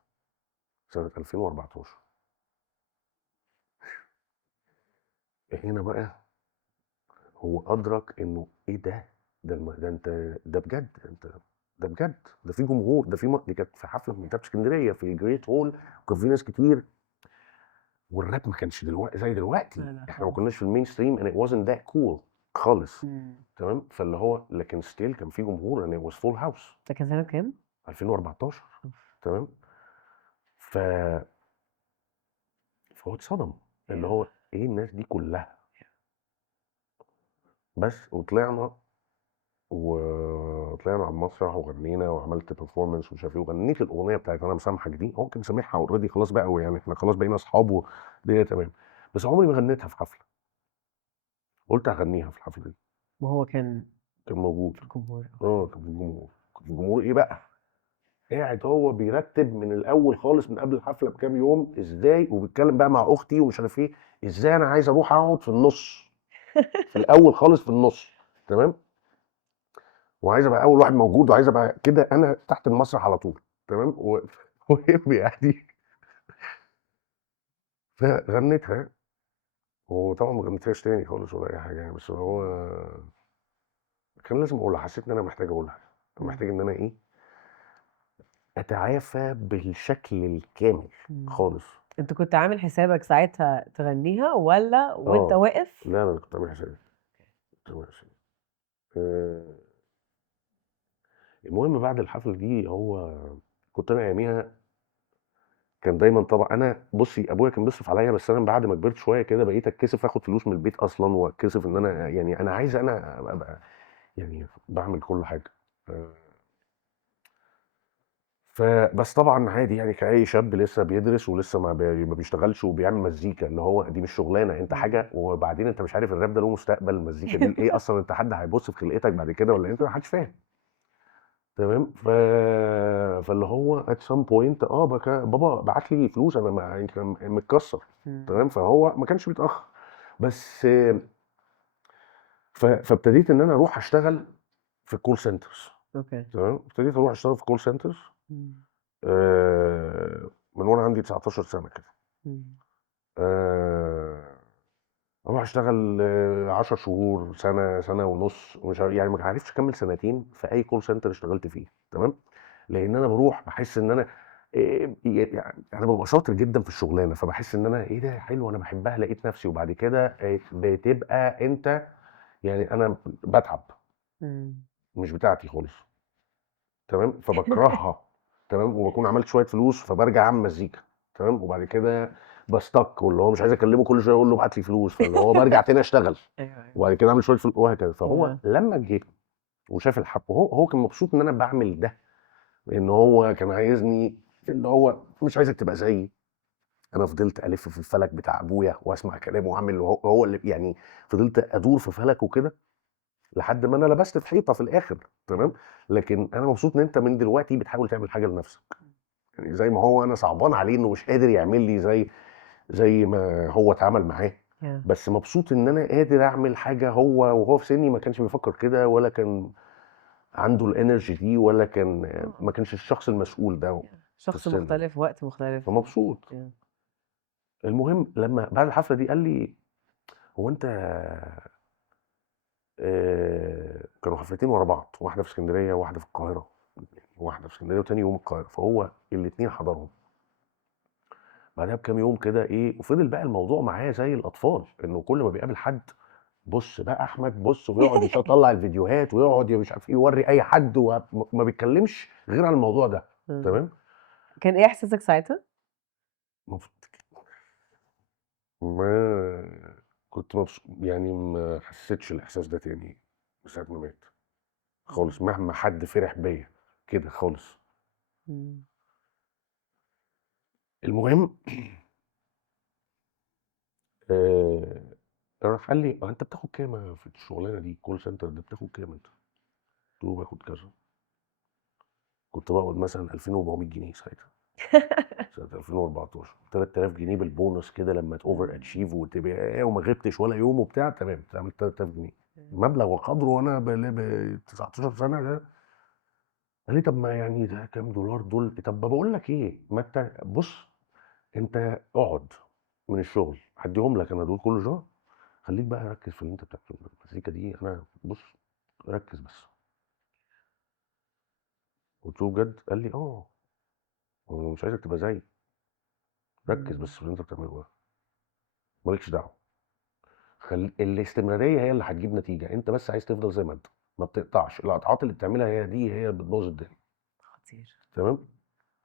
سنه 2014، هنا بقى هو ادرك انه ايه ده، ده انت، ده بجد انت، ده بجد، ده في جمهور، ده دي كانت في حفله في مكتبه اسكندريه في جريت هول، وكان في ناس كتير. والراب ما كانش دلوقتي زي دلوقتي، لا، لا احنا ما خالص. كناش في المين ستريم and it wasn't that cool خالص. إمم. تمام. فاللي هو لكن ستيل كان في جمهور and it was full house. ده كان سنة كام؟ 2014. أوف. تمام. ف فهو اتصدم، اللي ياه! هو ايه الناس دي كلها. بس وطلعنا وطلعنا على المسرح وغنينا وعملت performance ومش عارف ايه، وغنيت الاغنيه بتاعت انا مسامحك دي. هو كان سامعها اوريدي خلاص بقى، يعني احنا خلاص بقينا اصحاب والدنيا تمام، بس عمري ما غنيتها في حفله. قلت هغنيها في الحفله دي. وهو كان كان موجود. في الجمهور. كان في الجمهور. كان في الجمهور ايه بقى، قاعد هو بيرتب من الاول خالص من قبل الحفله بكام يوم ازاي، وبيتكلم بقى مع اختي ومش عارف ايه، ازاي انا عايز اروح اقعد في النص، في الاول خالص في النص، تمام، وعايز ابقى اول واحد موجود، وعايز ابقى كده انا تحت المسرح على طول، تمام. وهي يعني فغنيتها، وطبعا ما غنيتهاش تاني خالص ولا اي حاجه يعني، بس هو كان لازم اقولها، حسيت ان انا محتاج اقولها، محتاج ان انا ايه، اتعافى بالشكل الكامل خالص. انت كنت عامل حسابك ساعتها تغنيها ولا وانت واقف؟ لا انا كنت عامل حسابي، كنت عامل حسابي. المهم بعد الحفله دي، هو كنت انا اياميها كان دايما طبعا انا بصي ابويا كان بيصرف عليا، بس انا بعد ما كبرت شويه كده بقيت اتكسف اخد فلوس من البيت اصلا، واتكسف ان انا يعني انا عايز انا ابقى يعني بعمل كل حاجه. فبس طبعا عادي يعني كأي شاب لسه بيدرس ولسه ما بيشتغلش وبيعمل مزيكا، اللي هو دي مش شغلانه، انت حاجه، وبعدين انت مش عارف الراب ده له مستقبل، المزيكا دي ايه اصلا، انت حد هيبص في خلقتك بعد كده ولا انت ما حدش فاهم، تمام. فاللي هو at some point بابا بعت لي فلوس، انا ما كان متكسر، تمام. فهو ما كانش بيتاخر، بس فابتديت ان انا اروح اشتغل في الكول سنترز. اوكي. تمام، ابتديت اروح اشتغل في كول سنترز من وانا عندي 19 سنه كده. اروح اشتغل 10 شهور، سنه، سنه ونص، مش يعني ما عرفتش اكمل سنتين في اي كول سنتر اشتغلت فيه، تمام. لان انا بروح بحس ان انا يعني انا ببقى شاطر جدا في الشغلانه، فبحس ان انا ايه ده حلو، انا بحبها، لقيت نفسي، وبعد كده بتبقى انت يعني انا بتعب، مش بتاعتي خالص، تمام، فبكرهها، تمام، وبكون عملت شويه فلوس فبرجع اعمل مزيكا، تمام، وبعد كده بستك، واللي هو مش عايز اكلمه كل شويه اقول له ابعت لي فلوس، فاللي هو برجع تاني اشتغل ايوه وبعد كده اعمل شويه فلوس وهكذا. فهو لما جه وشاف الحب، هو كان مبسوط ان انا بعمل ده، لان هو كان عايزني، اللي هو مش عايزك تبقى زيي. انا فضلت الف في الفلك بتاع ابويا واسمع كلامه واعمل، هو اللي يعني فضلت ادور في فلك وكده لحد ما انا لبست في حيطه في الاخر، تمام. لكن انا مبسوط ان انت من دلوقتي بتحاول تعمل حاجه لنفسك، يعني زي ما هو انا صعبان عليه انه مش قادر يعمل لي زي ما هو اتعامل معاه، بس مبسوط ان انا قادر اعمل حاجه. وهو في سني ما كانش بيفكر كده، ولا كان عنده الانرجي دي، ولا كان ما كانش الشخص المسؤول ده في شخص السن ده. مختلف، وقت مختلف. فمبسوط. المهم لما بعد الحفله دي قال لي هو انت كانوا حفلتين ورا بعض، واحده في اسكندريه وواحده في القاهره، واحده في اسكندريه وتاني يوم القاهره، فهو الاثنين حضرهم. بعدها بكام يوم كده ايه، وفضل بقى الموضوع معايا زي الاطفال، انه كل ما بيقابل حد بص بقى احمد بص، ويقعد يطلع الفيديوهات ويقعد مش عارف ايه يوري اي حد، وما بيتكلمش غير عن الموضوع ده، تمام. كان ايه احساسك ساعتها؟ ما كنت مبسوط يعني، ما حسيتش الاحساس ده تاني من ساعه ما مات خالص، مهما حد فرح بيا كده خالص. المهم راح قال لي انت بتاخد كام في الشغلانه دي، كول سنتر ده بتاخد كام انت؟ قلت له باخد كذا. كنت بقبض مثلا 2400 جنيه ساعتها، سنه 2014، 3000 جنيه بالبونص كده لما اوفر اتشيف وتبقى وما غبتش ولا يوم وبتاع، تمام، تعمل 3000 جنيه، مبلغ وقدره، وانا ب 19 سنه ده. قال لي طب ما يعني ده كام دولار دول، طب بقول لك ايه، ما انت بص، انت اقعد من الشغل هديهم لك انا دول كل شهر، خليك بقى ركز في اللي انت بتعمله، المزيكا دي انا بص ركز بس. قلت له بجد؟ قال لي انا مش عايزك تبقى زيي، ركز بس في اللي انت بتعمله ده، مالكش دعوه، الاستمراريه هي اللي هتجيب نتيجه، انت بس عايز تفضل زي ما انت، ما بتقطعش، القطعات اللي بتعملها هي دي هي بتبوظ الدنيا. خطير. تمام.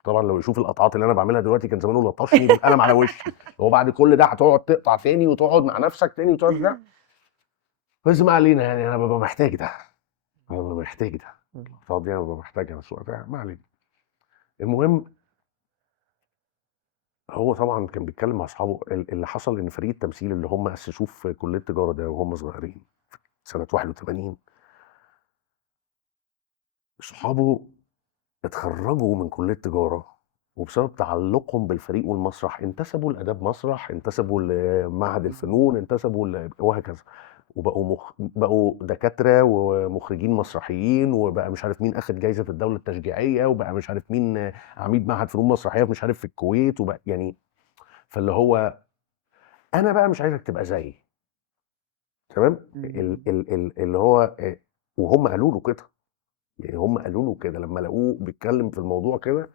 طبعا لو يشوف القطعات اللي انا بعملها دلوقتي كان زمانه لطشني بالقلم على وشي. هو بعد كل ده هتقعد تقطع تاني وتقعد مع نفسك تاني وتقعد ده، بس ما علينا، يعني انا ببقى محتاج ده، ببقى محتاج ده. فاضي انا ببقى محتاجها بس وقتها ما علينا. المهم هو طبعا كان بيتكلم مع اصحابه اللي حصل ان فريق التمثيل اللي هم اسسوه في كليه التجاره ده وهم صغيرين سنه 81 صحابه اتخرجوا من كليه تجاره وبسبب تعلقهم بالفريق والمسرح انتسبوا لاداب مسرح انتسبوا لمعهد الفنون انتسبوا وهكذا وبقوا بقوا دكاتره ومخرجين مسرحيين وبقى مش عارف مين اخد جايزه الدوله التشجيعيه وبقى مش عارف مين عميد معهد فنون مسرحيه مش عارف في الكويت وبقى يعني فاللي هو انا بقى مش عايزك تبقى زيي تمام اللي هو وهم قالوا له كده يعني هم قالوا له كده لما لقوه بيتكلم في الموضوع كده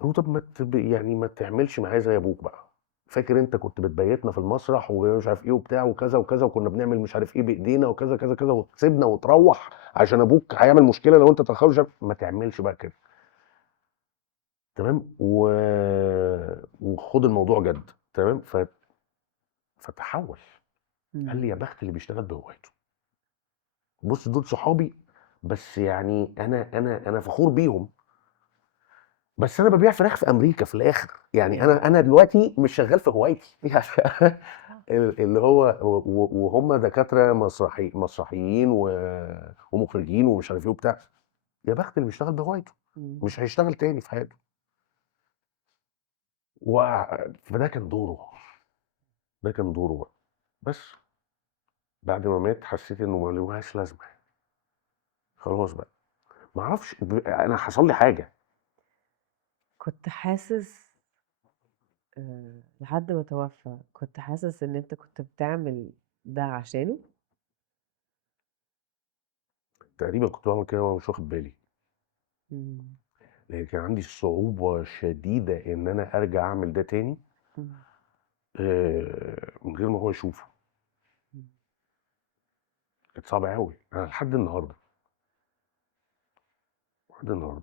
قالوا طب يعني ما تعملش معايا زي ابوك بقى فاكر انت كنت بتبيتنا في المسرح ومش عارف ايه وبتاع وكذا وكذا وكنا بنعمل مش عارف ايه بايدينا وكذا كذا كذا وتسيبنا وتروح عشان ابوك هيعمل مشكله لو انت اتاخرت ما تعملش بقى كده تمام وخد الموضوع جد تمام فتحول قال لي يا بخت اللي بيشتغل بهوايته بص دول صحابي بس يعني انا فخور بيهم بس انا ببيع فراخ في امريكا في الاخر يعني انا دلوقتي مش شغال في هوايتي اللي هو وهم دكاتره مسرحيين ومخرجين ومش عارف ايه وبتاع يا بخت اللي بيشتغل بهوايته مش هيشتغل تاني في حياته و... فده كان دوره ده كان دوره بقى بس بعد ما مات حسيت انه ما لهاش لازمه خلاص بقى ما اعرفش انا حصل لي حاجه كنت حاسس لحد ما توفى كنت حاسس ان انت كنت بتعمل ده عشانه تقريبا كنت بعمل كده وانا مش واخد بالي مم. لان كان عندي صعوبه شديده ان انا ارجع اعمل ده تاني مم. من غير ما هو يشوفه مم. كانت صعبه قوي انا لحد النهارده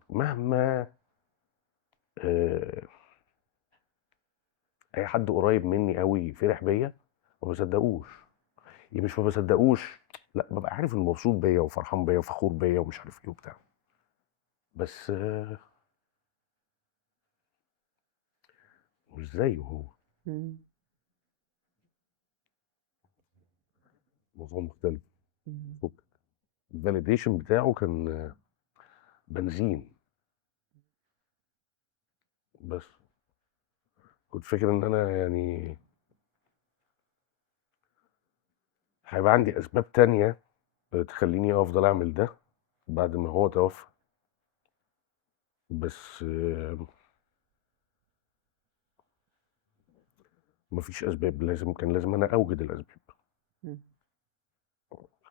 مهما آه، اي حد قريب مني قوي فرح بيا ما بصدقوش يعني مش ما بصدقوش لا ببقى عارف انه مبسوط بيا وفرحان بيا وفخور بيا ومش عارف ايه وبتاع بس مش زيه هو مم. موضوع مختلف مم. الفاليديشن بتاعه كان بنزين بس كنت فاكر ان انا يعني هيبقى عندي اسباب تانية تخليني افضل اعمل ده بعد ما هو توفى بس مفيش اسباب كان لازم انا اوجد الاسباب مم.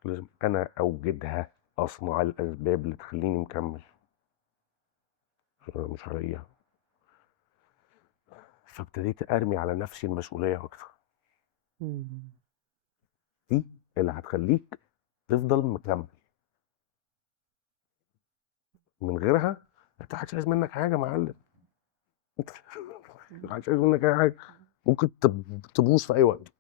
لازم انا اوجدها اصنع الاسباب اللي تخليني مكمل مش هلاقيها فابتديت ارمي على نفسي المسؤوليه اكتر مم. دي اللي هتخليك تفضل مكمل من غيرها انت محدش عايز منك حاجه يا معلم انت محدش عايز منك اي حاجه ممكن تبوظ في اي وقت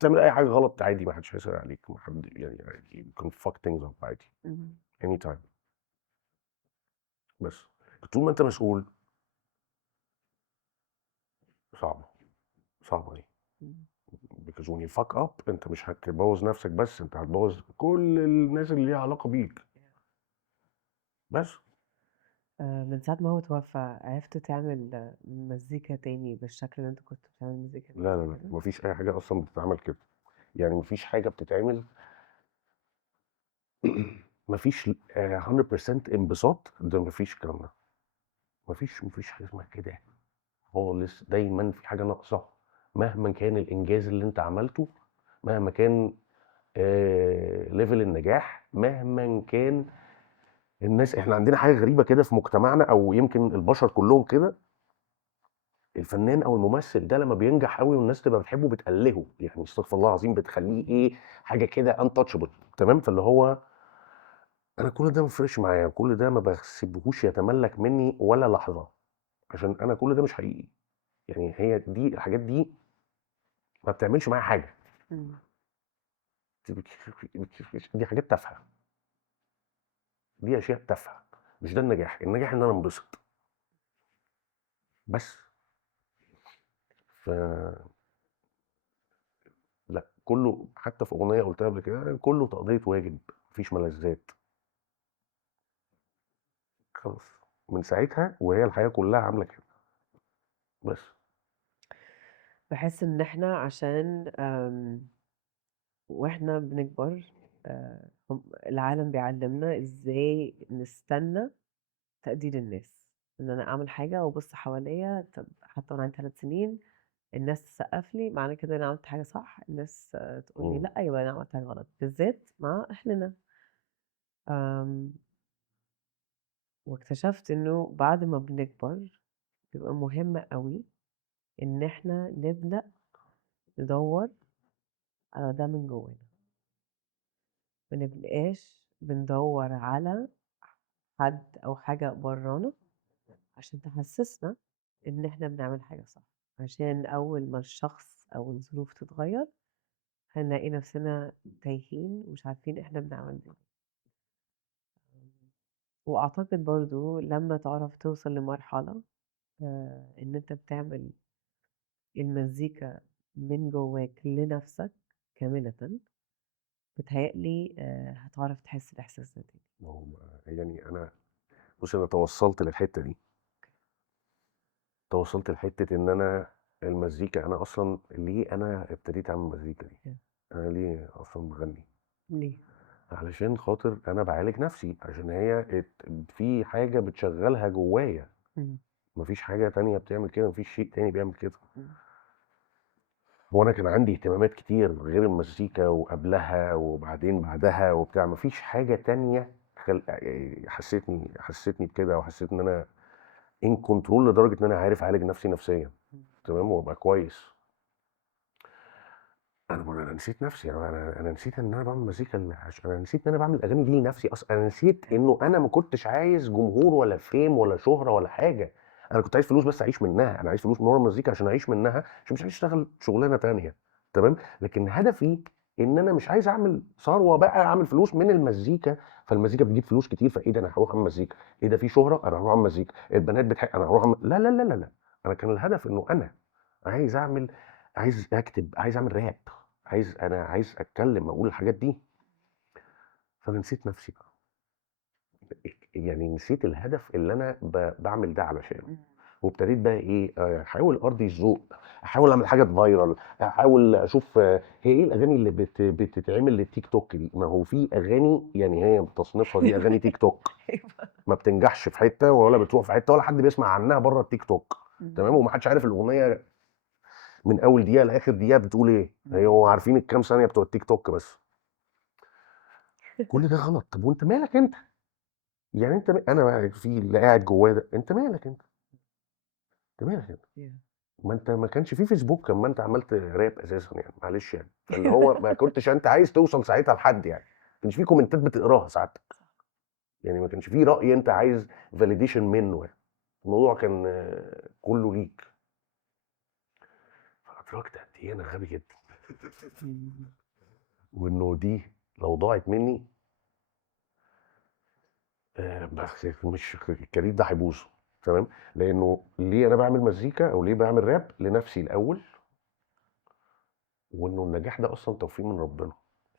تعمل اي حاجه غلط عادي ما حدش هيسأل عليك ما حد يعني عادي you can fuck things up عادي مم. anytime بس طول ما انت مسؤول صعبه صعبه دي مم. because when you fuck up انت مش هتبوظ نفسك بس انت هتبوظ كل الناس اللي ليها علاقه بيك بس من ساعة ما هو توفى عرفت تعمل مزيكا تاني بالشكل اللي انت كنت بتعمل مزيكا بيه لا لا قبل لا كده مفيش اي حاجه اصلا بتتعمل كده يعني مفيش حاجه بتتعمل مفيش 100% انبساط ده مفيش الكلام ده مفيش حاجه اسمها كده خالص دايما في حاجه ناقصه مهما كان الانجاز اللي انت عملته مهما كان ليفل النجاح مهما كان الناس احنا عندنا حاجه غريبه كده في مجتمعنا او يمكن البشر كلهم كده الفنان او الممثل ده لما بينجح قوي والناس تبقى بتحبه بتقلهه يعني استغفر الله العظيم بتخليه ايه حاجه كده انتشبل تمام فاللي هو انا كل ده ما بيفرقش معايا كل ده ما بسيبهوش يتملك مني ولا لحظه عشان انا كل ده مش حقيقي يعني هي دي الحاجات دي ما بتعملش معايا حاجه مم. دي حاجات تافهه دي اشياء تافهه، مش ده النجاح. النجاح ان انا انبسط بس. ف لا، كله حتى في اغنيه قلتها قبل كده، كله تقضيه واجب، مفيش ملذات. خلاص، من ساعتها وهي الحياه كلها عامله كده بس. باحس إن إحنا عشان وإحنا بنكبر العالم بيعلّمنا إزاي نستنى تقدير الناس، إن أنا أعمل حاجة وأبُص حواليّا، طَب حتى وأنا عندي 3 سنين الناس تسقّف لي، معنى كده إن أنا عملت حاجة صح، الناس تقول لي مم. لأ، يبقى أنا عملت حاجة غلط، بالذات مع أهلنا. آمم، واكتشفت إنه بعد ما بنكبر بيبقى مهم أوي إن إحنا نبدأ ندوّر على ده من جوانا، ما نبقاش بندوّر على حد أو حاجة برّانا عشان تحسسنا إن إحنا بنعمل حاجة صح، عشان أول ما الشخص أو الظروف تتغيّر هنلاقي نفسنا تايهين ومش عارفين إحنا بنعمل إيه. وأعتقد برضه لمّا تعرف توصل لمرحلة إن أنت بتعمل المزيكا من جواك لنفسك كاملةً، بيتهيأ لي هتعرف تحس الإحساس ده تاني. ما هو يعني انا، بص، انا توصلت للحته دي، توصلت لحته ان انا المزيكا، انا اصلا ليه انا ابتديت اعمل مزيكا دي؟ إمم. انا ليه اصلا بغني؟ ليه؟ علشان خاطر انا بعالج نفسي، عشان هي في حاجه بتشغلها جوايا، إمم. مفيش حاجه تانية بتعمل كده، مفيش شيء تاني بيعمل كده. إمم. وانا كان عندي اهتمامات كتير غير المزيكا، وقبلها وبعدين بعدها وبتاع، مفيش حاجه تانية حسيتني بكده، وحسيت ان انا ان كنترول لدرجه ان انا عارف اعالج نفسي نفسيا، إمم. تمام، وابقى كويس. انا نسيت نفسي، انا نسيت ان انا بعمل مزيكا انا نسيت ان انا بعمل الاغاني دي لنفسي اصلا. انا نسيت انه انا ما كنتش عايز جمهور ولا فيم ولا شهره ولا حاجه. انا كنت عايز فلوس بس اعيش منها، انا عايز فلوس من ورا المزيكا عشان اعيش منها، عشان مش عايز اشتغل شغلانه تانية، تمام. لكن هدفي ان انا مش عايز اعمل ثروه بقى، اعمل فلوس من المزيكا. فالمزيكا بتجيب فلوس كتير، فايه ده، انا هروح اعمل مزيكا. ايه ده، في شهره، انا هروح اعمل مزيكا. البنات بتحب، انا هروح اعمل. لا لا لا لا لا، انا كان الهدف انه انا عايز اعمل، عايز اكتب، عايز اعمل راب، انا عايز اتكلم اقول الحاجات دي. فانا نسيت نفسي بقى، يعني نسيت الهدف اللي انا بعمل ده علشانه. إمم. وابتديت بقى ايه، احاول ارضي الذوق، احاول اعمل حاجه فايرال، احاول اشوف هي ايه الاغاني اللي بتتعمل للتيك توك دي. ما هو في اغاني يعني هي تصنيفها دي اغاني تيك توك، أيوه. ما بتنجحش في حته ولا بتروح في حته ولا حد بيسمع عنها بره التيك توك، تمام. إمم. ومحدش عارف الاغنيه من اول دقيقه لاخر دقيقه بتقول ايه، إمم. هو عارفين الكام ثانيه بتوع التيك توك بس. كل ده غلط. طب وانت مالك انت؟ يعني انت انا بقى في اللي قاعد جواه ده، انت مالك انت؟ انت مالك انت؟ Yeah. ما انت ما كانش في فيسبوك لما انت عملت راب اساسا، يعني معلش يعني، فاللي هو ما كنتش انت عايز توصل ساعتها لحد، يعني ما كانش في كومنتات بتقراها ساعتها، يعني ما كانش في رأي انت عايز فاليديشن منه، يعني الموضوع كان كله ليك. فادركت قد ايه انا غبي جدا، إمم. وانه دي لو ضاعت مني بس مش الكارير ده هيبوظ، تمام. لانه ليه انا بعمل مزيكا او ليه بعمل راب؟ لنفسي الاول، وانه النجاح ده اصلا توفيق من ربنا.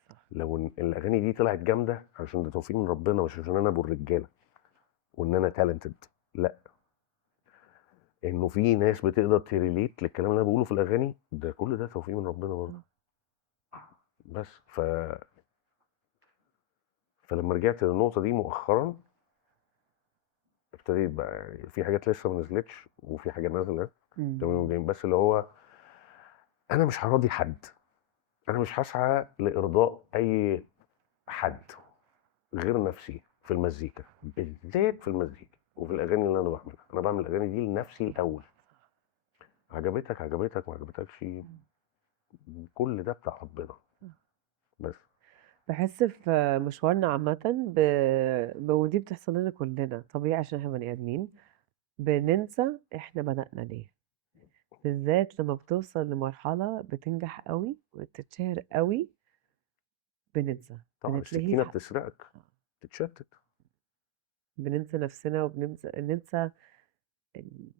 صح. لو الاغاني دي طلعت جامده عشان ده توفيق من ربنا، مش عشان انا ابو الرجاله وان انا تالنتد، لا، انه في ناس بتقدر تريليت للكلام اللي انا بقوله في الاغاني ده، كل ده توفيق من ربنا برضه. بس فلما رجعت للنقطه دي مؤخرا، ابتديت بقى يعني في حاجات لسه ما نزلتش وفي حاجات نازله، تمام، إمم. وجايين. بس اللي هو انا مش هراضي حد، انا مش هسعى لارضاء اي حد غير نفسي في المزيكا، بالذات في المزيكا وفي الاغاني اللي انا بعملها. انا بعمل الاغاني دي لنفسي الاول، عجبتك عجبتك، ما عجبتكش إمم. كل ده بتاع ربنا صح. بس. باحس في مشوارنا عامةً ودي بتحصل لنا كلنا طبيعي عشان إحنا بني آدمين، بننسى إحنا بدأنا ليه، بالذات لمّا بتوصل لمرحلة بتنجح أوي وتتشهر أوي، بننسى، طبعا بنتلهي السكينه في بتسرقك، آه. تتشتت. بننسى نفسنا ننسى ال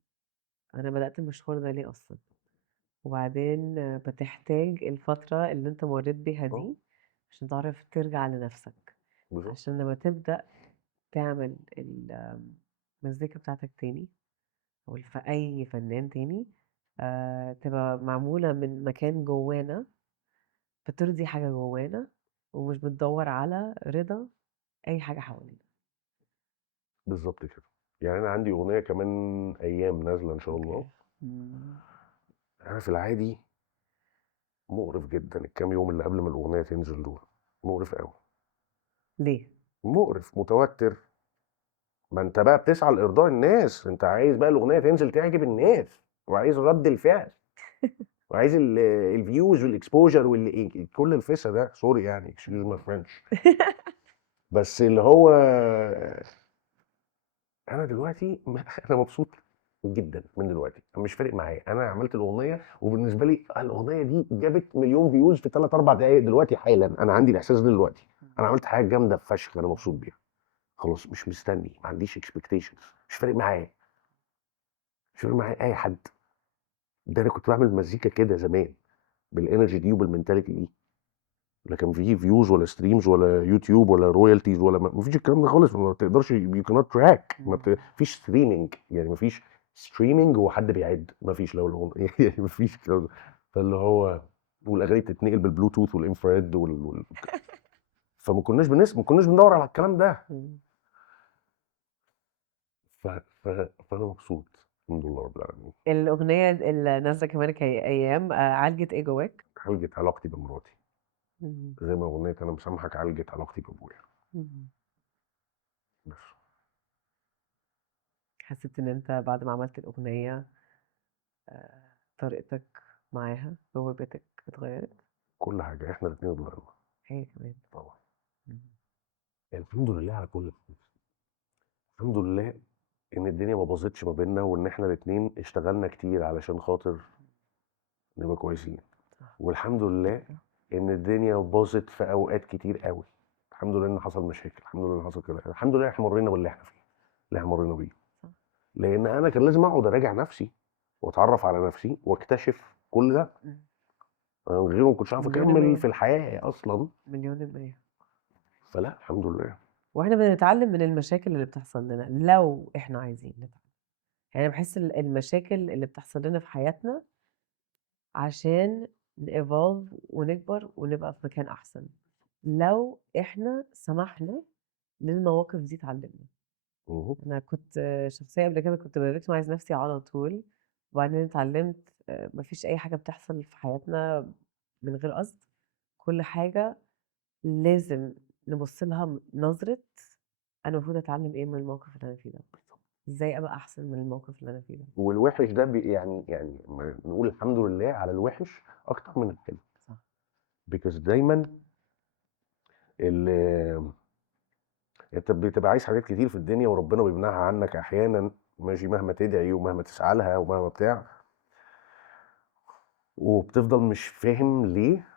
أنا بدأت المشوار ده ليه أصلًا، وبعدين بتحتاج الفترة اللي أنت مرّيت بيها آه، دي عشان تعرف ترجع لنفسك، بالضبط، عشان لمّا تبدأ تعمل المزيكا بتاعتك تاني أو أي فنان تاني تبقى معمولة من مكان جوانا، بترضي حاجة جوانا، ومش بتدوّر على رضا أي حاجة حوالينا. بالضبط كده. يعني أنا عندي أغنية كمان أيام نازلة إن شاء الله. أوكي. إمم. أنا في العادي مقرف جدًا الكام يوم اللي قبل ما الأغنية تنزل دول، مقرف أوي، ليه؟ مقرف، متوتر. ما أنت بقى بتسعى لإرضاء الناس، أنت عايز بقى الأغنية تنزل تعجب الناس، وعايز رد الفعل، وعايز الviews والexposure كل الفِسا ده، sorry يعني excuse my French. بس اللي هو أنا دلوقتي أنا مبسوط جدًا من دلوقتي، مش فارق معايا، أنا عملت الأغنية وبالنسبة لي الأغنية دي جابت مليون views في 3، 4 دقايق دلوقتي حالًا، أنا عندي الإحساس ده دلوقتي، أنا عملت حاجة جامدة فشخ أنا مبسوط بيها، خلاص مش مستني، ما عنديش expectations، مش فارق معايا، مش فارق معايا أي حد، ده أنا كنت باعمل مزيكا كده زمان بالenergy دي وبالmentality دي، لا كان في views ولا streams ولا يوتيوب ولا royalties ولا ما فيش الكلام ده خالص، ما تقدرش you cannot track ما فيش streaming يعني ما فيش streaming وحد بيعد ما فيش لو الأغنية يعني ما فيش الكلام ده. فاللي هو والأغاني بتتنقل بالبلوتوث والإنفراد فما كناش ما كناش بندور على الكلام ده. إمم. ف... ف... فأنا مبسوط الحمد لله رب العالمين. الأغنية اللي نازلة كمان أيام عالجت إيه جواك؟ عالجت علاقتي بمراتي إمم. زي ما أغنية أنا مسامحك عالجت علاقتي بأبويا. إمم. بس حسيت إن أنت بعد ما عملت الأغنية طريقتك معاها جوّه بيتك اتغيّرت؟ كل حاجة إحنا الاتنين اتغيرنا هي كمان. طبعا. إمم. الحمد لله على كل حاجة. الحمد لله إن الدنيا ما باظتش ما بيننا وإن إحنا الاتنين اشتغلنا كتير علشان خاطر نبقى كويسين، صح. والحمد لله إن الدنيا باظت في أوقات كتير أوي، الحمد لله إن حصل مشاكل، الحمد لله إن حصل كده، الحمد لله إحنا مرينا باللي إحنا فيه، اللي إحنا مرينا بيه، صح. لأن أنا كان لازم أقعد أراجع نفسي وأتعرف على نفسي وأكتشف كل ده، إمم. أنا من غيره ما كنتش عارف أكمل 100%. في الحياة أصلا. 100%. فلا الحمد لله. وإحنا بنتعلم من المشاكل اللي بتحصل لنا لو إحنا عايزين نتعلم. يعني أنا باحس المشاكل اللي بتحصل لنا في حياتنا عشان نevolve ونكبر ونبقى في مكان أحسن، لو إحنا سمحنا للمواقف دي تعلمنا. مه. أنا كنت شخصية قبل كده كنت بavictimize نفسي على طول، وبعدين اتعلمت ما فيش أي حاجة بتحصل في حياتنا من غير قصد، كل حاجة لازم نبُص لها نظرة أنا المفروض أتعلم إيه من الموقف اللي أنا فيه ده، إزاي أبقى أحسن من الموقف اللي أنا فيه ده. والوحش ده يعني نقول الحمد لله على الوحش أكتر من الحلو، صح. because دايما ال أنت بتبقى عايز حاجات كتير في الدنيا وربنا بيمنعها عنك أحيانا، ماشي، مهما تدعي ومهما تسعى لها ومهما بتاع، وبتفضل مش فاهم ليه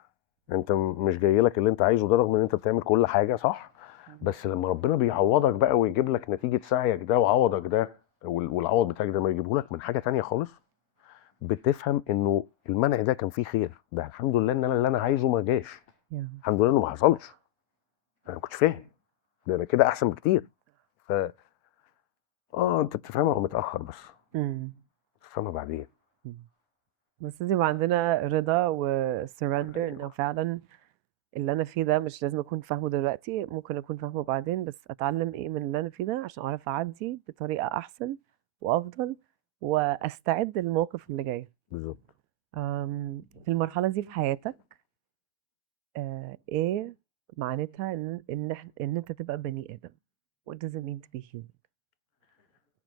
أنت مش جاي لك اللي أنت عايزه ده رغم إن أنت بتعمل كل حاجة صح، بس لما ربنا بيعوضك بقى ويجيب لك نتيجة سعيك ده وعوضك ده والعوض بتاعك ده ما يجيبه لك من حاجة تانية خالص، بتفهم إنه المنع ده كان فيه خير، ده الحمد لله إن أنا اللي أنا عايزه ما جاش، Yeah. الحمد لله إنه ما حصلش، أنا ما كنتش فاهم، ده أنا كده أحسن بكتير. ف أنت بتفهمها متأخر بس، إمم. بتفهمها بعدين. إمم. بس لازم يبقى عندنا رضا وsurrender إنه فعلًا اللي أنا فيه ده مش لازم أكون فاهمه دلوقتي، ممكن أكون فاهمه بعدين، بس أتعلم إيه من اللي أنا فيه ده عشان أعرف أعدّي بطريقة أحسن وأفضل، وأستعد للمواقف اللي جاية. بالظبط. في المرحلة دي في حياتك إيه معناتها إن أنت تبقى بني آدم؟ What does it mean to be human؟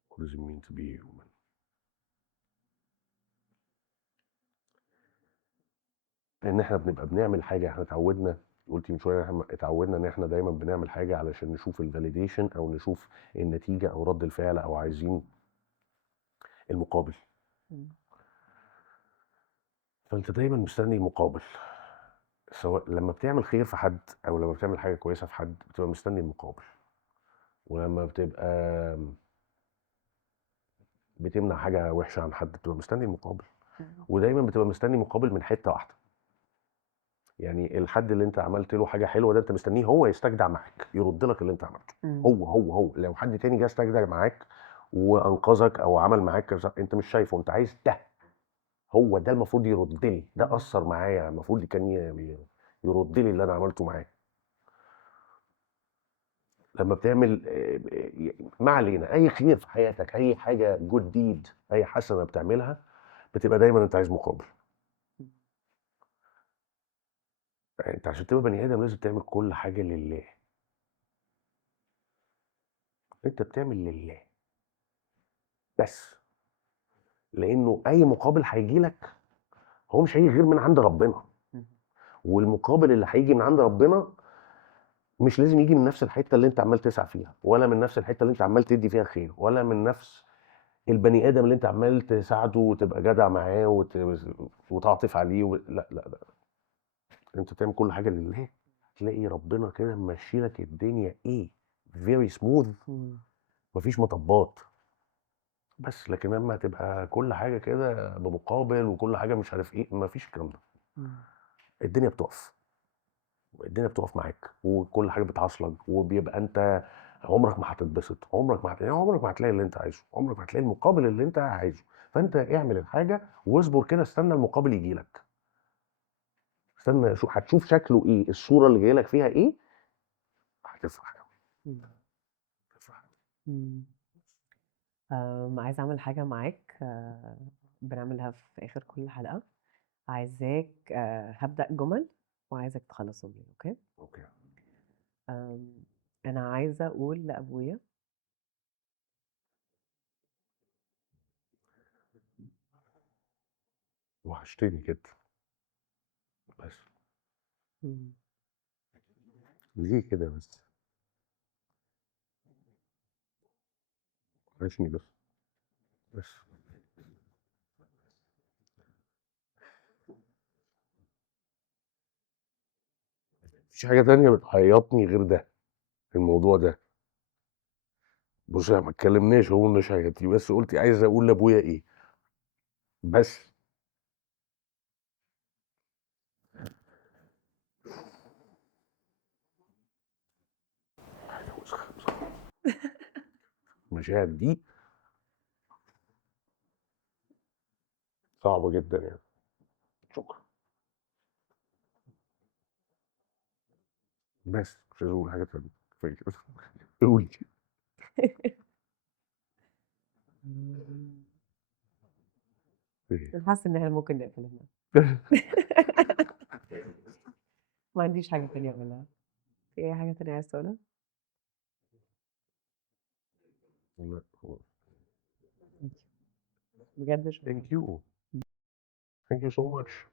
What does it mean to be human؟ ان احنا بنبقى بنعمل حاجه احنا اتعودنا، قلتي من شويه احنا اتعودنا ان احنا دايما بنعمل حاجه علشان نشوف الفاليديشن او نشوف النتيجه او رد الفعل او عايزين المقابل، إمم. فانت دايما مستني المقابل، سواء لما بتعمل خير في حد او لما بتعمل حاجه كويسه في حد بتبقى مستني المقابل، ولما بتبقى بتمنع حاجة وحشة عن حد بتبقى مستني المقابل، ودايما بتبقى مستني مقابل من حتة واحدة. يعني الحد اللي انت عملت له حاجة حلوة ده انت مستنيه هو يستجدع معاك يرد لك اللي انت عملته. هو لو حد تاني جه استجدع معاك وانقذك او عمل معاك كذا، انت مش شايفه، انت عايز ده، هو ده المفروض يرد لي، ده اثر معايا، المفروض كان يرد لي اللي انا عملته معاه. لما بتعمل ما علينا اي خير في حياتك، اي حاجه جود ديد، اي حسنه بتعملها، بتبقى دايما انت عايز مقابل. يعني انت عشان تبقى بني ادم لازم تعمل كل حاجه لله. انت بتعمل لله بس، لانه اي مقابل هيجي لك هو مش هيجي غير من عند ربنا، والمقابل اللي هيجي من عند ربنا مش لازم يجي من نفس الحته اللي انت عمال تسعى فيها، ولا من نفس الحته اللي انت عمال تدي فيها خير، ولا من نفس البني ادم اللي انت عمال تساعده وتبقى جدع معاه وتعطف عليه لا لا لا، انت تعمل كل حاجه لله، تلاقي ربنا كده ممشي لك الدنيا ايه فيري سموث، مفيش مطبات. بس لكن لما تبقى كل حاجه كده بمقابل وكل حاجه مش عارف ايه، مفيش الكلام ده. الدنيا بتقف، الدنيا بتقف معاك وكل حاجه بتعصلك، وبيبقى انت عمرك ما هتتبسط، عمرك ما يعني عمرك ما هتلاقي اللي انت عايزه، عمرك ما هتلاقي المقابل اللي انت عايزه. فانت اعمل الحاجه واصبر كده، استنى المقابل يجي لك، استنى شو هتشوف شكله ايه، الصوره اللي جايه لك فيها ايه، هتفرح قوي، هتفرح قوي. عايزة أعمل حاجة معاك بنعملها في آخر كل حلقة. عايزاك هبدأ جمل وعايزك تخلصهم لي، أوكي؟ اوكي. أنا عايزة أقول لأبويا وحشتني كده بس. مم. ليه كده بس؟ وحشني بس مفيش حاجه تانية بتعيطني غير ده، الموضوع ده. بص ما اتكلمناش، هو قلناش حاجه، انت بس قلتي عايزه اقول لابويا ايه بس. حاجه وسخه بصراحه، المشاهد دي صعبه جدا يعني. شكرا. بس مش عايز اقول حاجه تانية، كفايه كده. قولي. ايه؟ أنا حاسة إن إحنا ممكن نقفل هنا. ما عنديش حاجة تانية أقولها. في أي حاجة تانية عايز تقولها؟ لا. بجد شكرا. Thank you. Thank you so much.